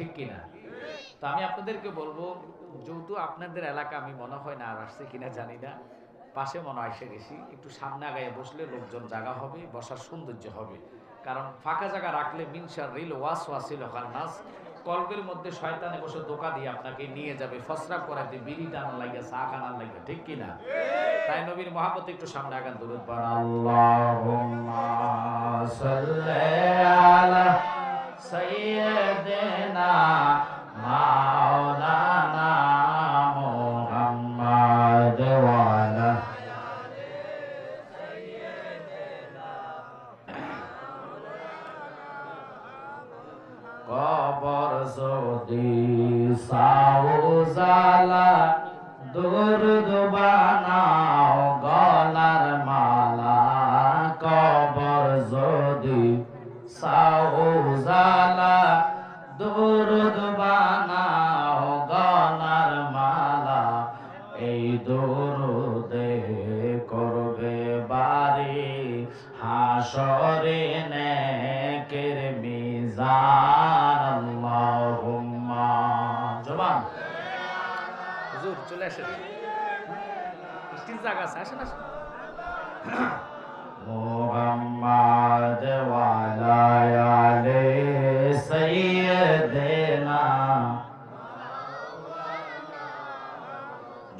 ঠিক কিনা? তো আমি আপনাদেরকে বলবো, যেহেতু আপনাদের এলাকা আমি মনে হয় না আর আসছে কিনা জানি না, পাশে মনে হয় এসে গেছি, একটু সামনে আগায় বসলে লোকজন জায়গা হবে, বসার সৌন্দর্য হবে। কারণ ফাঁকা জায়গা রাখলে মিনসার রিল ওয়াস ওয়াসিল খান্নাস, কলবের মধ্যে শয়তানে বসে ধোঁকা দিয়ে আপনাকে নিয়ে যাবে, ফসরা করাতে, বিড়ি টানার লাগে, চা খানার লাগে, ঠিক কিনা? তাই নবীর মহাব্বতে একটু সামনে আগান, দুরূদ পড়ুন। আল্লাহুম্মা সাল্লি আলা সাইয়্যিদিনা মাওলানা মুহাম্মাদ ওয়া আলা কবর যদি সাউজালা দুরুদ বানাও গলার মালা, কবর যদি সাউজালা দুরুদ বানাও গলার মালা, এই দুরুদে করবে বাড়ি হাসরে নেকের মিজান। আল্লাহুম্মা জবান হুজুর চলে আসেন, স্টেজ জায়গা আছে, আসেন আসেন। মুহাম্মাদ ওয়া আলা আলি সাইয়্যিদিনা,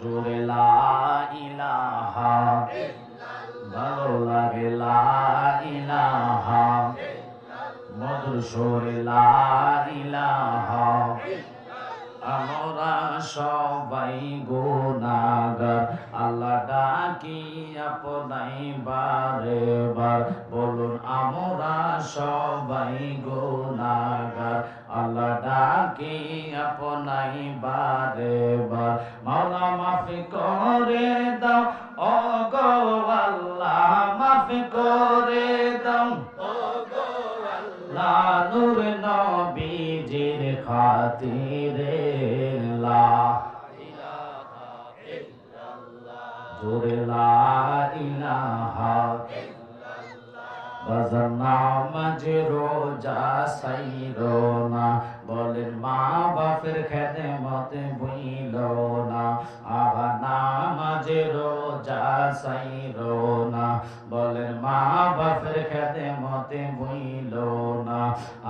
জোরে লা ইলাহা, ভালো লাগে লা ইলাহা, মধুর সুরে লা ইলাহা। আমরা সবাই গুনাহগার, আল্লাহ ডাকি আপনাই বারে বার, বলুন আমরা সবাই গুনাহগার, আল্লাহ ডাকি আপনাই বারে বার। মাওলা মাফ করে দাও ও গো আল্লাহ, মাফ করে দাও ও গো আল্লাহ, নূর নবীজির খাতিরে লা ইলাহা ইল্লাল্লাহ, জোরে লা ইলাহা ইল্লাল্লাহ। বাজার নামাজ রোজা সাইরো না, বলেন মা বাপের খেদমত ভুইলো না, আবার নামাজ রোজা সাইরো না, বলেন মা বাপের খেদমত ভুইলো না,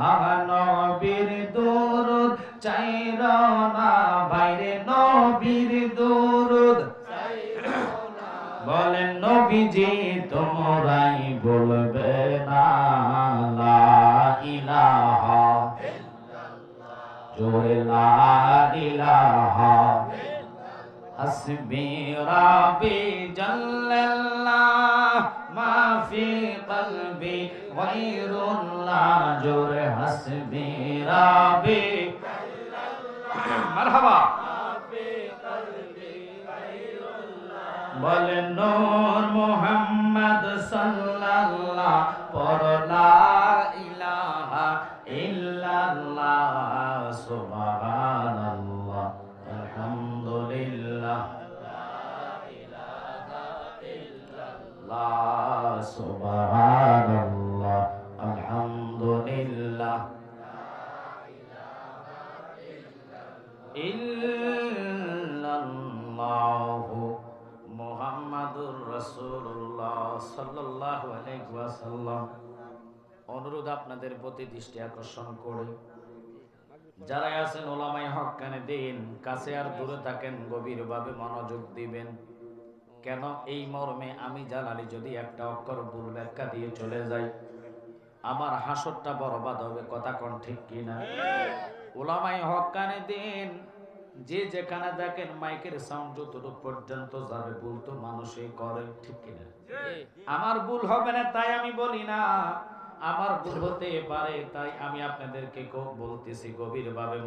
আবার নবীর দুরুদ চাইরো না, বাইরে নবীর দুরুদ চাইরো না, বলেন নবীজি তোমরাই বলবে না লা ইলাহা ইল্লাল্লাহ, জোরে লা ইলাহা হাসবি রাব্বি জাল্লাল্লাহ, মা ফি কলবি গায়রুল্লাহ, জোরে হাসবি রাব্বি জাল্লাল্লাহ, মারহাবা, বলেন নূর মুহাম্মদ সাল্লাল্লাহ, পড় লা ইলাহা ইল্লাল্লাহ, সুবহানাল্লাহ আলহামদুলিল্লাহ লা ইলাহা ইল্লাল্লাহ, সুবহানাল্লাহ আলহামদুলিল্লাহ ইল্লাল্লাহু মুহাম্মাদুর রাসূলুল্লাহ সাল্লাল্লাহু আলাইহি ওয়াসাল্লাম। অনুরোধ আপনাদের প্রতি দৃষ্টি আকর্ষণ করে, যারা আছেন ওলামায়ে হক্কানে দিন, কাছে আর দূরে থাকেন, গভীরভাবে মনোযোগ দিবেন। কেন এই মর্মে আমি জানালি যদি একটা অক্ষর ভুল ব্যাখ্যা দিয়ে চলে যাই, আমার হাসরটা বরবাদ হবে। কথা কোন ঠিক কিনা? ওলামায়ে হক্কানে দিন যে যেখানে দেখেন মাইকের সাউন্ড যতটুকু পর্যন্ত যাবে, ভুল তো মানুষই করে, ঠিক কিনা? আমার ভুল হবে না তাই আমি বলি না, আমার ভুল হতে পারে, তাই আমি আপনাদেরকে বলতেছি গভীরভাবে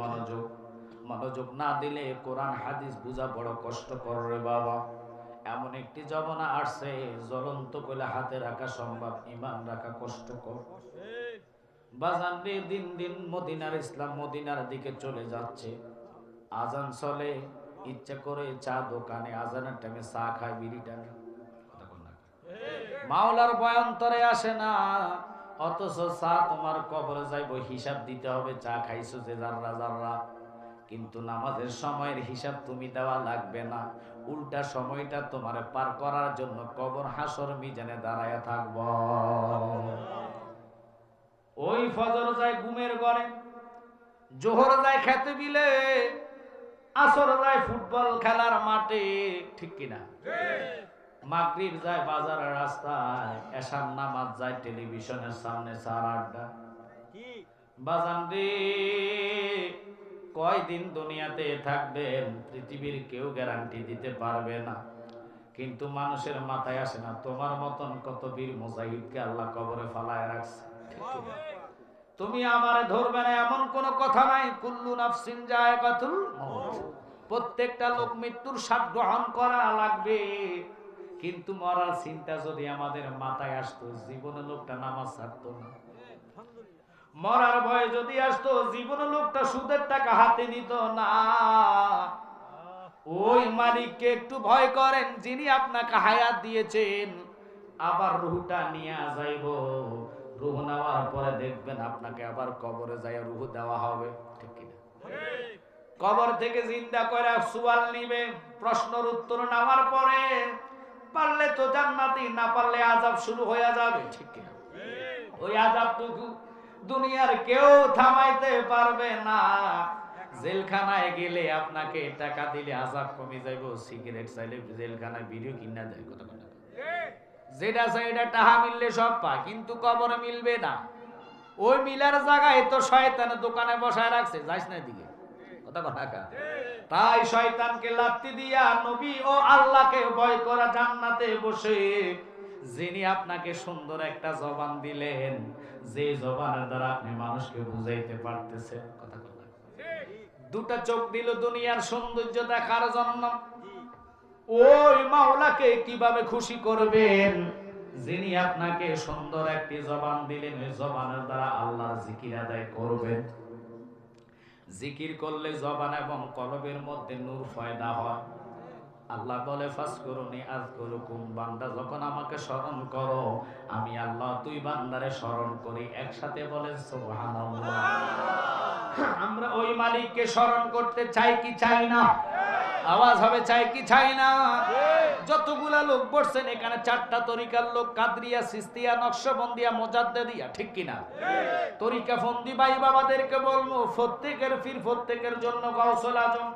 মনোযোগ না দিলে কোরআন হাদিস বুঝা বড় কষ্টকর রে বাবা। এমন একটি জমানা আসছে, জ্বলন্ত কইলে হাতে রাখা সম্ভব, ঈমান রাখা কষ্টকর। বাজান রে, দিন দিন মদিনার ইসলাম মদিনার দিকে চলে যাচ্ছে। আজান চলে, ইচ্ছা করে চা দোকানে আজানের টাইমে চা খায়, বিড়ি টানে, মাওলার ভয় অন্তরে আসে না। অথচ চা তোমার কবরে যাইব, হিসাব দিতে হবে চা খাইছো যে জাররা জাররা। কিন্তু নামাজের সময়ের হিসাব তুমি দেওয়া লাগবে না, উল্টা সময়টা তোমার পার করার জন্য কবর হাসর মিজানে দাঁড়ায় থাকব। ওই ফজর যায় ঘুমের ঘরে, জোহর যায় খেতে বিলে, আসর যায় ফুটবল খেলার মাঠে, ঠিক কিনা? মাগরিব যায় বাজারের রাস্তায়, এশার নামাজ যায় টেলিভিশনের সামনে চার আড্ডা। বাজান রে, কয়দিন দুনিয়াতে থাকবেন পৃথিবীর কেউ গ্যারান্টি দিতে পারবে না। কিন্তু মানুষের মাথায় আসে না তোমার মতন কত বীর মুজাহিদকে আল্লাহ কবরে ফালায় রাখছে। তুমি আমারে ধরবে না এমন কোন কথা নাই। কুল্লু নাফসিন যায়কাতুল মউত, প্রত্যেকটা লোক মৃত্যুর স্বাদ গ্রহণ করা লাগবে। কিন্তু মরার চিন্তা যদি আমাদের মাথায় আসতো, জীবনে লোকটা নামাজ ছাড়তো না। মরার ভয় যদি আসতো, জীবনে লোকটা সুদের টাকা হাতে নিত না। ওই মালিককে একটু ভয় করেন, যিনি আপনাকে হায়াত দিয়েছেন। আবার রুহটা নিয়ে যাইব, রুহ নেওয়ার পরে দেখবেন আপনাকে আবার কবরে যাইয়া রুহ দেওয়া হবে, ঠিক কিনা? কবর থেকে জিন্দা করে সুয়াল নিবে, প্রশ্নের উত্তর নেওয়ার পরে পারলে তো জান্নাতি, না পারলে আযাব শুরু হয়ে যাবে, ঠিক কিনা? ওই আযাবটুকু দুনিয়ার কেউ থামাইতে পারবে না। জেলখানায় গেলে আপনাকে টাকা দিলে আযাব কমে যাইব, সিগারেট চাইলে জেলখানায় বিড়িও কিনা যায়, কথা কথা যেটা চাই এটা টাকা মিললে সব পায়, কিন্তু কবরে মিলবে না। ওই মিলার জায়গায় তো শয়তানের দোকানে বসায় রাখছে, যাইস না দিকে, কথা কথা। তাই শয়তানকে লাত্তি দিয়া নবী ও আল্লাহকে ভয় করা জান্নাতে বসে, যিনি আপনাকে সুন্দর একটা জবান দিলেন, যে জবানের দ্বারা আপনি মানুষকে বুঝাইতে পারতেছেন, কথা কথা। দুটা চোখ দিল দুনিয়ার সৌন্দর্য দেখার জন্য। ওই মাওলাকে কিভাবে খুশি করবেন, যিনি আপনাকে সুন্দর একটি জবান দিলেন, ওই জবানের দ্বারা আল্লাহর জিকির আদায় করবেন। জিকির করলে জবান এবং কলবের মধ্যে নূর পয়দা হয়। আল্লাহ বলে ফাজকুরুনি আযকুরুকুম, বান্দা যখন আমাকে স্মরণ করো, আমি আল্লাহ তুই বান্দারে স্মরণ করি। একসাথে বলে সুবহানাল্লাহ। আমরা ওই মালিককে স্মরণ করতে চাই কি চাই না? আওয়াজ হবে চাই কি চাই না? যতগুলা লোক বসছেন এখানে চারটা তরিকার লোক, কাদরিয়া, সিস্তিয়া, নকশবন্দিয়া, মুজাদ্দিদিয়া, ঠিক কিনা? তরিকা ফন্দি ভাই বাবাদেরকে বলবো, প্রত্যেকের পীর প্রত্যেকের জন্য গাউসুল আজম।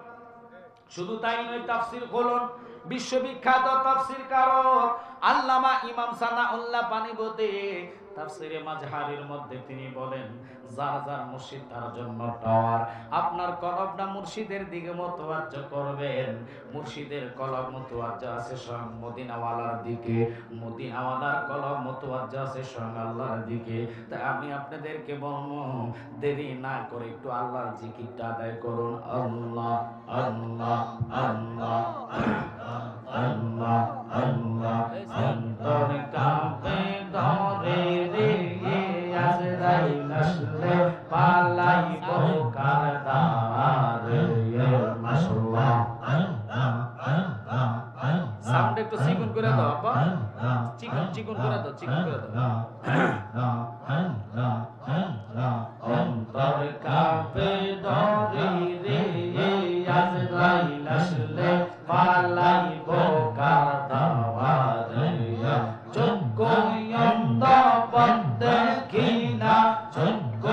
শুধু তাই নয়, তাফসীর খুলুন, বিশ্ববিখ্যাত তাফসীরকারক আল্লামা ইমাম সানাউল্লাহ পানিপতি তাফসীরে মাজহারির মধ্যে তিনি বলেন, যার যার মুর্শিদ তার জন্য টাওয়ার। আপনার কলবটা মুর্শিদের দিকে মুতাওয়াজ্জ করবেন। মুর্শিদের কলব মুতাওয়াজ্জ আছে স্বয়ং মদিনাওয়ালার দিকে, মদিনাওয়ালার কলব মুতাওয়াজ্জ আছে স্বয়ং আল্লাহর দিকে। তাই আমি আপনাদেরকে বলবো, দেরি না করে একটু আল্লাহর জিকিরটা আদায় করুন। আল্লাহ আল্লাহ আল্লাহ আল্লাহ আল্লাহ। অন্তর কাঁপে ধরে রে, আজরাইল আসলে পালাইব কার দ্বারে। মাশাআল্লাহ, সাউন্ড একটু চিকন করে দাও আপা, চিকন চিকন করে দাও, চিকন করে দাও। অন্তর কাঁপে ধরে রে, আজরাইল আসলে পালাইব কার দ্বারে। যোগ্য অন্ধ পদ্মে কিনা, যোগ্য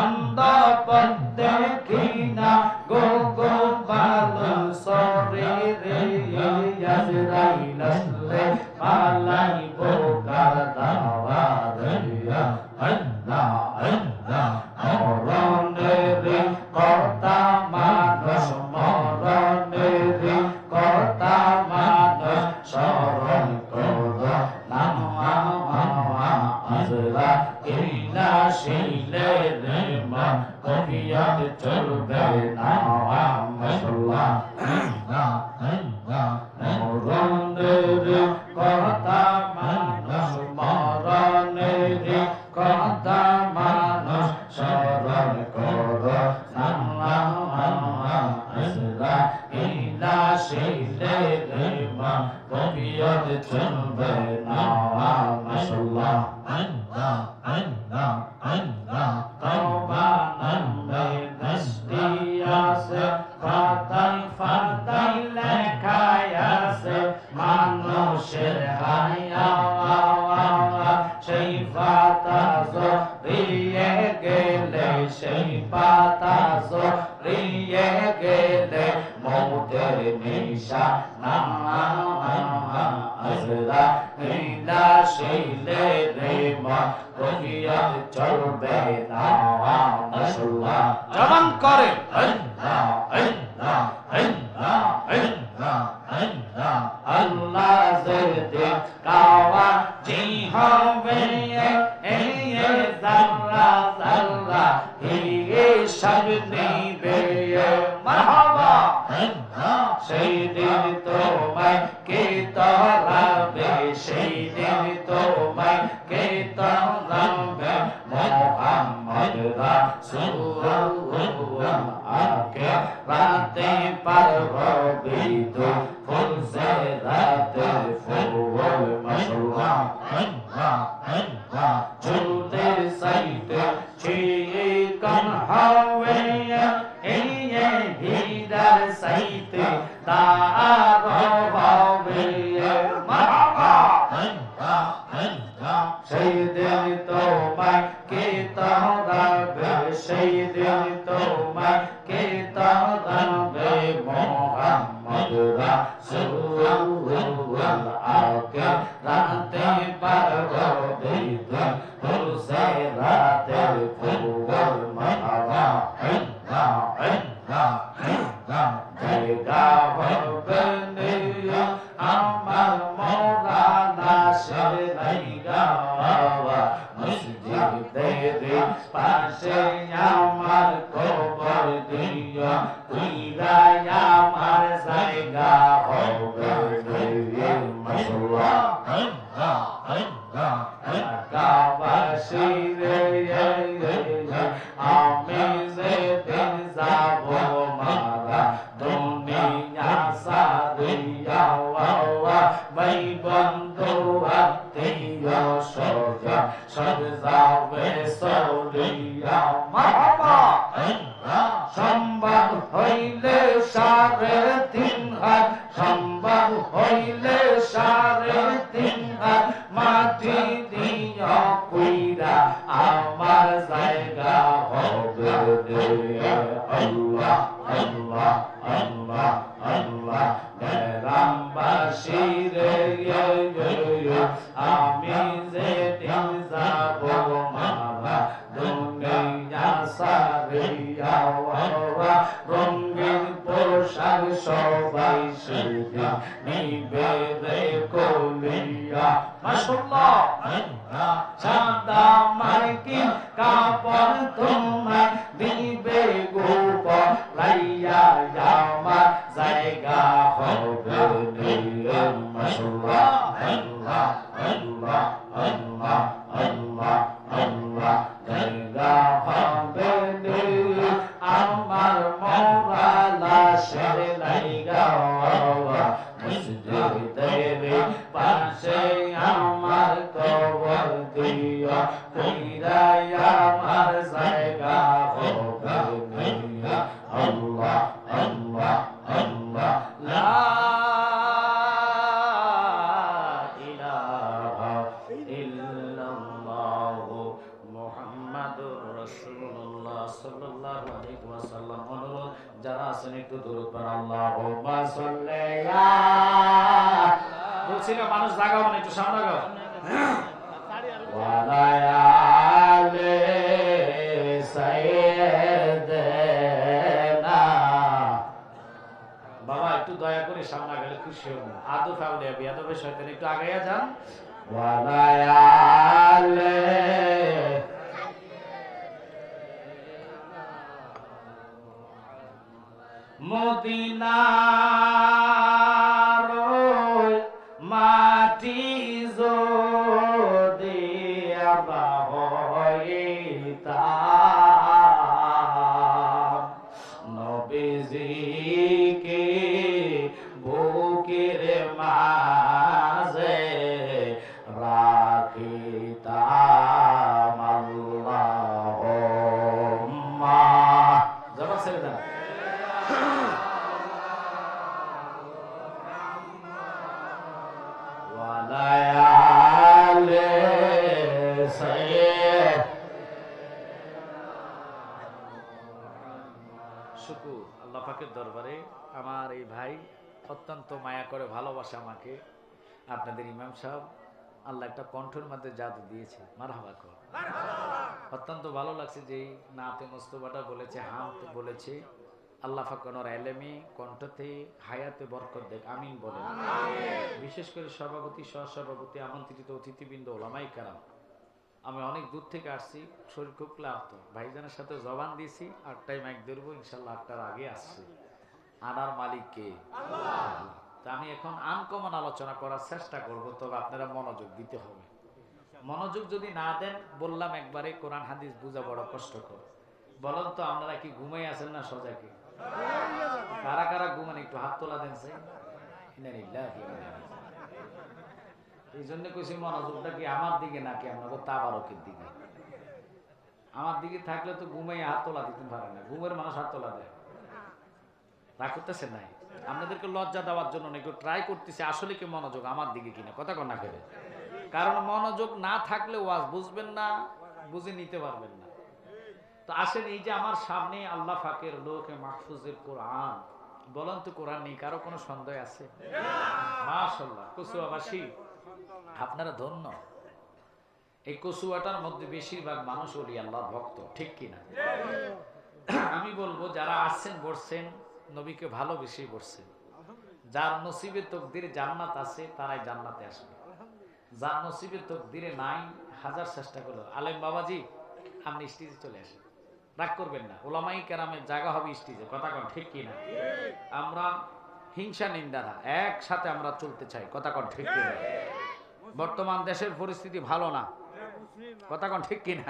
অন্ধ পদ্মে কিনা, গো গো বালু সরে রে, আজরাইল আসলে পালাইব কার দ্বারে। আল্লাহ আল্লাহ মরণের কথা মানুষ, মরণের কথা মানুষ স্মরণ করো। নাম আজরাইল আসিলে রে মা, কবিয়ত চলবে না। মাশাআল্লাহ। মরণের কথা মানুষ, মরণের কথা মানুষ স্মরণ করো। আজরাইল আসিলে রে মা, কবিয়ত চলবে না। মাশাআল্লাহ। আছে পাতাই পাতাই লেখাই আছে মানুষের হায়া সেই পাতা জড়িয়ে গেলে সেই পাতা জড়িয়ে গেলে মৌতের নিশানা আজরা ইলা শিলে রে মা রহিয়াত চলবে না মাশাআল্লাহ জবান করে আল্লাহ আল্লাহ আল্লাহ আল্লাহ আল্লাহ আল্লাহ জেদে কাওয়া জি হবে এই জাররা জাররা এই সব নিবে মারহাবা সেই দিন তোমায় কে তরাবে সেই দিন তোমায় কে তরাবে মুহাম্মদ রাসূলুল্লাহ আকে রাতে পারবি তো ফুল সে রাতে ফুল মাশাআল্লাহ চলতে সাইতে চিকন হবে এই হীরার সাইতে তার হবে মারহাবা সেই দিন তোমায় কে তরাবে সেই দিন তোমায় কে তরাবে মুহাম্মদ রাসূলুল্লাহ আকে রাতে পারবে ফুল সে রাতে ফুল মারহাবা জায়গা হবে আমার মওলানা শের লাইগা মসজিদের পাশে আমার কবর দিও কইরাই আমার জায়গা হবে মাশাআল্লাহ কাবাসী রে আমি যেদিন যাব মারা দুনিয়া সারিয়া ভাই বন্ধু আত্মীয় স্বজন সব যাবে সরিয়া মারহাবা সম্ভব হইলে 3.5 হাত সম্ভব হইলে 3.5 হাত মাটি দিয়া কইরা আমার জায়গা হবে আল্লাহ আল্লাহ আল্লাহ আল্লাহ গ্রামবাসী রে আমি যেদিন যাব মারা দুনিয়া সারিয়া রঙিন পোশাক সবাই সেদিন নিবে রে কলিয়া মাশাআল্লাহ সাদা মার্কিন কাপড় তোমায় দিবে গোপন লাইয়া আমার জায়গা হবে মাশাআল্লাহ আল্লাহ আল্লাহ আল্লাহ আল্লাহ আল্লাহ জায়গা হবে আমার মওলানা শের লাইগা মসজিদের পাশে আমার কবর দিও কইরাই আমার জায়গা হবে আল্লাহ আল্লাহ আল্লাহ লা ইলাহা ইল্লাল্লাহ মুহাম্মাদুর রাসূলুল্লাহ সাল্লাল্লাহু আলাইহি ওয়াসাল্লাম অনুরোধ যারা আছেন একটু দরুদ পড়ুন আল্লাহুম্মা সাল্লি বলছিল মানুষ জাগাও না একটু সামনে গাও ওয়ালা আলে সাইয়্যিদানা বাবা একটু দয়া করে সামনে গেলে খুশি হব আদব আউলিয়া বিয়াদবে শয়তান একটু আগাইয়া যান ওয়ালা আলে মদিনার মাটি যদি আমরা হইতাম নবীজিকে বুকের মাঝে রাখিতাম আল্লাহুম্মা জবাব ছেড়ে দেন শুকুর আল্লাহ পাকের দরবারে, আমার এই ভাই অত্যন্ত মায়া করে ভালোবাসে আমাকে। আপনাদের ইমাম সাহেব আল্লাহ একটা কণ্ঠের মধ্যে জাদু দিয়েছে, মারহাবা কর। অত্যন্ত ভালো লাগছে যে নাতে মোস্তফাটা বলেছে, হামতে বলেছে। আল্লাহ ফাকনোর এলেমে কণ্ঠতে হায়াতে বরকত দেখ, আমিন বলেন। বিশেষ করে সভাপতি, সহসভাপতি, আমন্ত্রিত অতিথিবৃন্দ, ওলামাই কারাম, আমি অনেক দূর থেকে আসছি, শরীর খুব ক্লান্ত। ভাইজানের সাথে জবান দিয়েছি 8টায় মাইক ধরবো, ইনশাল্লাহ 8টার আগে আসছি। আনার মালিক কে? তা আমি এখন আনকমন আলোচনা করার চেষ্টা করব, তবে আপনারা মনোযোগ দিতে হবে। মনোযোগ যদি না দেন, বললাম একবারে কোরআন হাদিস বোঝা বড় কষ্টকর। বলেন তো আপনারা কি ঘুমাই আছেন না সজাগে? কারা কারা ঘুমান একটু হাত তোলা দেন। এই জন্য কইছি মনোযোগটা কি আমার দিকে নাকি আপনাদের তাবারকের দিকে? আমার দিকে থাকলে তো ঘুমাই হাত তোলা দিতে পারে না, ঘুমের মানুষ হাত তোলা দেয়। তা করতেছে নাই, আপনাদেরকে লজ্জা দেওয়ার জন্য না, একটু ট্রাই করতেছি আসলে কি মনোযোগ আমার দিকে কিনা, কথা কন্যা করে। কারণ মনোযোগ না থাকলে ওয়াজ বুঝবেন না, বুঝে নিতে পারবেন না। তো আসেন, এই যে আমার সামনে আল্লাহ পাকের লোকে মাহফুজের কোরআন, বলেন তো কোরআন নেই কারো কোনো সন্দেহ আছে? মাশাআল্লাহ। কচুয়াবাসী আপনারা ধন্য। এই কচুয়াটার মধ্যে বেশিরভাগ মানুষ ওলি আল্লাহর ভক্ত, ঠিক কিনা? আমি বলবো যারা আসছেন বসছেন নবীকে ভালোবেসেই বসছেন। যার নসিবে তকদিরে জান্নাত আছে তারাই জান্নাতে আসবে, যার নসিবে তকদিরে নাই হাজার চেষ্টা করলো। আলেম বাবাজি আপনি স্টেজে চলে আসেন, রাগ করবেন না, ওলামাই কেরামের জায়গা হবে স্টেজে, কথা কন ঠিক কিনা? আমরা হিংসা নিন্দা না, একসাথে আমরা চলতে চাই, কথা কন ঠিক কিনা? বর্তমান দেশের পরিস্থিতি ভালো না, কথা কন ঠিক কিনা?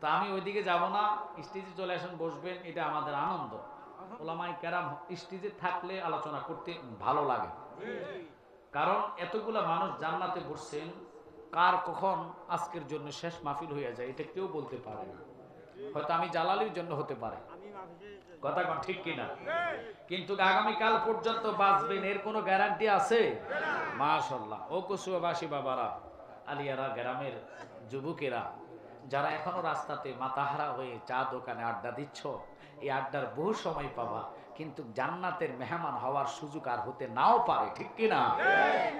তা আমি ওইদিকে যাব না, স্টেজে চলে আসেন, বসবেন, এটা আমাদের আনন্দ। ওলামাই কেরাম স্টেজে থাকলে আলোচনা করতে ভালো লাগে, কারণ এতগুলা মানুষ জান্নাতে বসছেন, কার কখন আজকের জন্য শেষ মাহফিল হয়ে যায় এটা কেউ বলতে পারে না। হয়তো আমি জালালির জন্য হতে পারে, কথা কন ঠিক কিনা? কিন্তু আগামীকাল পর্যন্ত বাঁচবেন এর কোনো গ্যারান্টি আছে? মাশাআল্লাহ। ও কচুয়াবাসী বাবারা, আলিয়ারা, গ্রামের যুবকেরা যারা এখনো রাস্তাতে মাথাহারা হয়ে চা দোকানে আড্ডা দিচ্ছ, এই আড্ডার বহু সময় পাবা, কিন্তু জান্নাতের মেহমান হওয়ার সুযোগ আর হতে নাও পারে, ঠিক কিনা?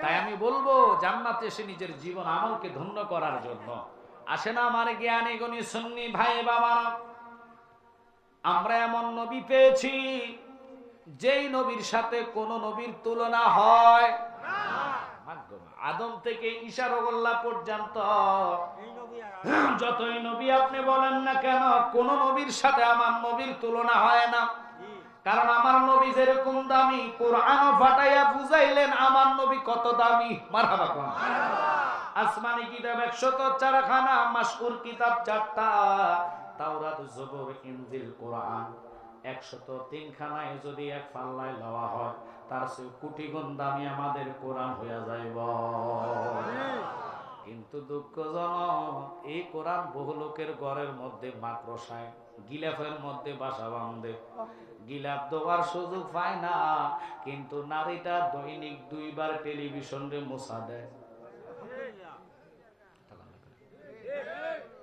তাই আমি বলবো জান্নাতে এসে নিজের জীবন আমলকে ধন্য করার জন্য আসে না আমার জ্ঞানী গণী সুন্নি ভাই বাবারা। আমরা এমন নবী পেয়েছি যেই নবীর সাথে কোন নবীর তুলনা হয় আদম থেকে ঈসা রুহুল্লাহ পর্যন্ত যতই নবী আপনি বলেন না কেন, কোন নবীর সাথে আমার নবীর তুলনা হয় না। কারণ আমার নবী যেরকম দামি, কোরআনও ফাটাইয়া বুঝাইলেন আমার নবী কত দামি। মারহাবা কোন। আসমানি কিতাব 104 খানা, মাশহুর কিতাব 4টা, তাওরাত, জবুর, ইনজিল, কোরআন 103 খানায় যদি এক পাল্লায় লওয়া হয়, তার চেয়ে কোটি গুণ দামি আমাদের কোরআন হইয়া যাইব। কিন্তু দুঃখজনক এই কোরআন বহু লোকের ঘরের মধ্যে মাকড়সায়, গিলাফের মধ্যে বাসা বাঁধে, গিলাফ দেওয়ার সুযোগ পায় না। কিন্তু নারীটা দৈনিক 2 বার টেলিভিশনে মোছা দেয়।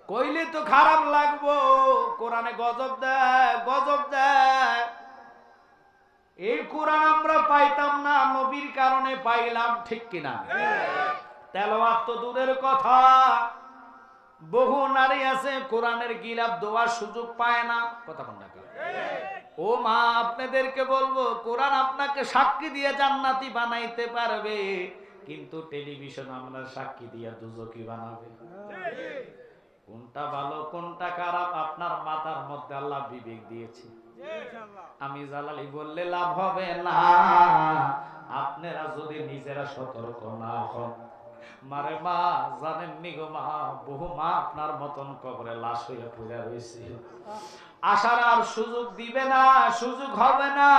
কইলে তো খারাপ লাগবো, কোরআনে গজব দেয়, গজব দেয়। এই কোরআন আমরা পাইতাম না, নবীর কারণে পাইলাম, ঠিক কিনা? তেলাওয়াত তো দূরের কথা, বহু নারী আছে কোরআনের গিলাফ দেওয়ার সুযোগ পায় না, কথা কোন না? ও মা, আপনাদেরকে বলবো কোরআন আপনাকে সাক্ষী দিয়ে জান্নাতি বানাইতে পারবে, কিন্তু টেলিভিশন আমরা সাক্ষী দিয়ে দুজকি বানাবে। কোনটা ভালো কোনটা খারাপ আপনার মাথার মধ্যে আল্লাহ বিবেক দিয়েছে। আমি জালালি বললে লাভ হবে না, আপনারা যদি নিজেরা সতর্ক না হন। মারে মা, জানেননি গো মা, বহু মা আপনার মতন কবরে লাশ হয়ে পড়ে রয়েছে, আসার আর সুযোগ দিবে না, সুযোগ হবে না।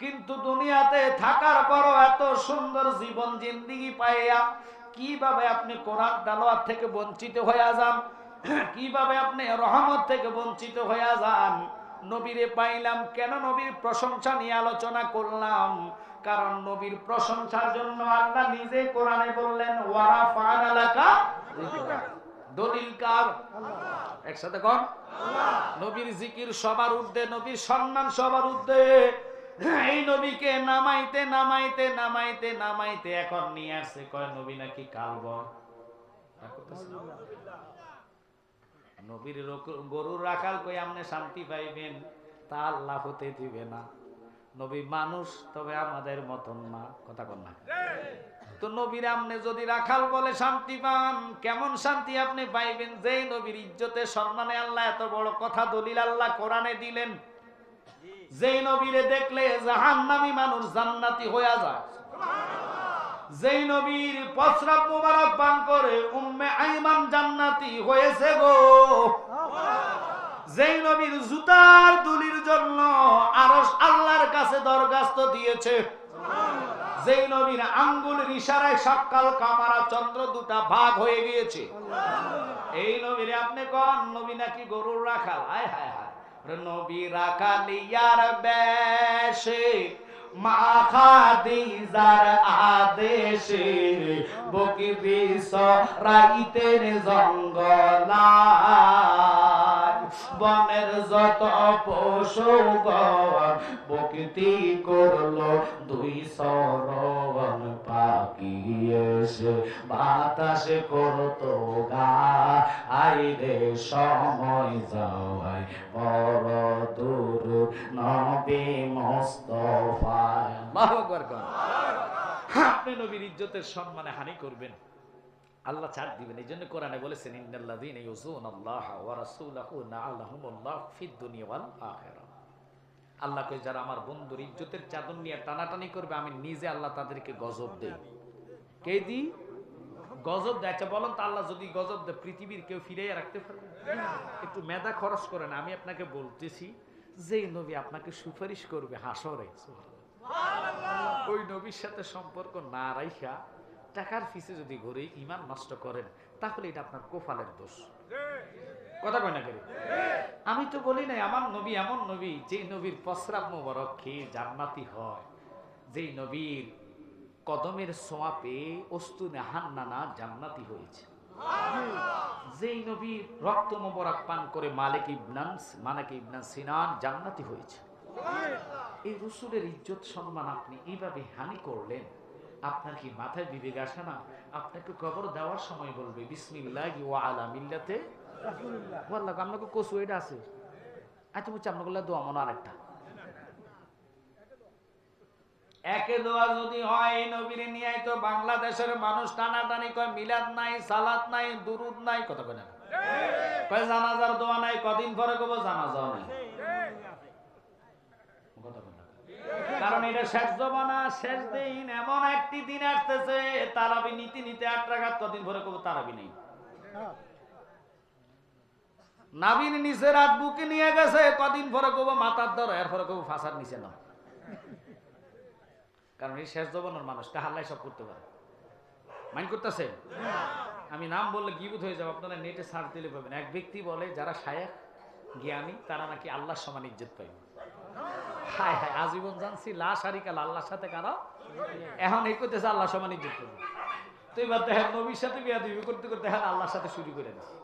কিন্তু দুনিয়াতে থাকার পরও এত সুন্দর জীবন জিন্দেগি পাইয়া কিভাবে আপনি কোরআন তেলাওয়াত থেকে বঞ্চিত হয়ে যান, কিভাবে আপনি রহমত থেকে বঞ্চিত হয়ে যান, নবীরে পাইলাম কেন? নবীর প্রশংসা নিয়ে আলোচনা করলাম, কারণ নবীর প্রশংসার জন্য আল্লাহ নিজে কোরআনে বললেন ওয়ারাফা'না লাকা যিকরা। দলিল কার? একসাথে কোন? নবীর জিকির সবার ঊর্ধ্বে, নবীর সম্মান সবার ঊর্ধ্বে। এই নবীকে নামাইতে নামাইতে নামাইতে নামাইতে এখন নিয়ে আসছে কয় নবী নাকি কালবর। নবীর গরুর রাখাল কই আমনে শান্তি পাইবেন, তা আল্লাহ হতে দিবে না। নবী মানুষ, তবে আমাদের মতন না, কথা কন না। তো নবীর আমনে যদি রাখাল বলে শান্তি পান, কেমন শান্তি আপনি পাইবেন? যেই নবীর ইজ্জতে সম্মানে আল্লাহ এত বড় কথা দলিল আল্লাহ কোরআনে দিলেন, যেই নবীরে দেখলে জাহান্নামী মানুষ জান্নাতি হয়ে যায়, যেই নবীর প্রস্রাব মুবারক পান করে উম্মে আইমান জান্নাতি হয়েছে গো, যেই নবীর জুতার দুলির জন্য আরশ আল্লাহর কাছে দরখাস্ত দিয়েছে, যেই নবীর আঙ্গুলের ইশারায় সকাল কামারা চন্দ্র দুটা ভাগ হয়ে গিয়েছে, এই নবীরে আপনি কোন নবী নাকি গরুর রাখাল? হায় হায় হায়, নবী রাখালিয়ার বেশে মা খাদিজার আদেশে বকরি সরাইতের জঙ্গলায়, বনের যত পশুগণ বকতি করলো দুই সরবন পাখি এসে বাতাসে করতো গা, আইরে সময় যাওয়ায় বড় দূর নবী মুস্তাফা। আল্লাহু আকবার। আপনি নবীর ইজ্জতের সম্মানে হানি করবেন, আল্লাহ ছাড় দিবেন। এই জন্য কোরআনে বলেছেন ইন্নাল্লাযীনা ইউযুনাল্লাহা ওয়া রাসূলাহু না'লাহুমুল্লাহু ফিদ দুনিয়া ওয়াল আখিরাহ। আল্লাহ কই যারা আমার বন্ধুর ইজ্জতের চাদর নিয়ে টানাটানি করবে, আমি নিজে আল্লাহ তাদেরকে গজব দেই। কে দি? গজব দেয়। আচ্ছা বলেন তো, আল্লাহ যদি গজব দেয় পৃথিবীর কেউ ফিরিয়ে রাখতে পারবে? একটু মেধা খরচ করেন। আমি আপনাকে বলতেছি, যে নবী আপনাকে সুপারিশ করবে হাসরে, ওই নবীর সাথে সম্পর্ক না রাইখা টাকার পিছে যদি ঘুরে ঈমান নষ্ট করেন, তাহলে এটা আপনার কপালের দোষ। কথা কয় না কেন? আমি তো বলি নাই আমার নবী এমন নবী যে নবীর প্রস্রাব মোবারক খেয়ে জান্নাতি হয়, যেই নবীর কদমের ছোঁয়া পেয়ে উস্তুনে হান্নানা জান্নাতি হয়েছে, যেই নবীর রক্ত মোবারক পান করে মালিক ইবনে সিনান জান্নাতি হয়েছে। এই রাসূলের ইজ্জত সম্মান আপনি এইভাবে হানি করলেন, আপনার কি মাথায় বিবেক আসে না? আপনাকে কবর দেওয়ার সময় বলবে বিসমিল্লাহি ওয়া আলা মিল্লাতে রাসূলুল্লাহ। ওয়াল্লাহ আপনাকে কোসু এটা আছে, আচ্ছা বুঝছি আপনাকে দোয়া মনে আরেকটা একে দোয়া যদি হয় এই নবীরে নিয়ে তো বাংলাদেশের মানুষ টানাটানি কয় মিলাদ নাই, সালাত নাই, দুরুদ নাই, কথা কয় না কয় জানাজার দোয়া নাই, কদিন পরে কব জানাজাও নাই, কথা কয় না। কারণ এটা শেষ জমানা, শেষ দিন, এমন একটি দিন আসতেছে তারাবি নীতি নিতে 8 রাকাত, কদিন পরে কব তারাবি নেই। নাবির নিচে রাত বুকে নিয়ে গেছে, কদিন পরে কব মাথার ধর, এরপরে কব ফাঁসার নিচে না। কারণ এই শেষ জমানার মানুষ কাহাল্লাই সব করতে পারে। মাইন্ড করতেছেন? আমি নাম বললে গীবত হয়ে যাবে, আপনারা নেটে সার্চ দিলে পাবেন। এক ব্যক্তি বলে যারা শায়েখ জ্ঞানী তারা নাকি আল্লাহর সমান ইজ্জত পায়। হায় হায়, আজীবন জানছি লা শারিকা লাহ, আল্লাহর সাথে কারো, এখন এই করতেছে আল্লাহর সমান ইজ্জত করবে। তো এবার দেখেন নবীর সাথে বিয়াদবি করতে করতে দেখেন আল্লাহর সাথে শুরু করে দিচ্ছে।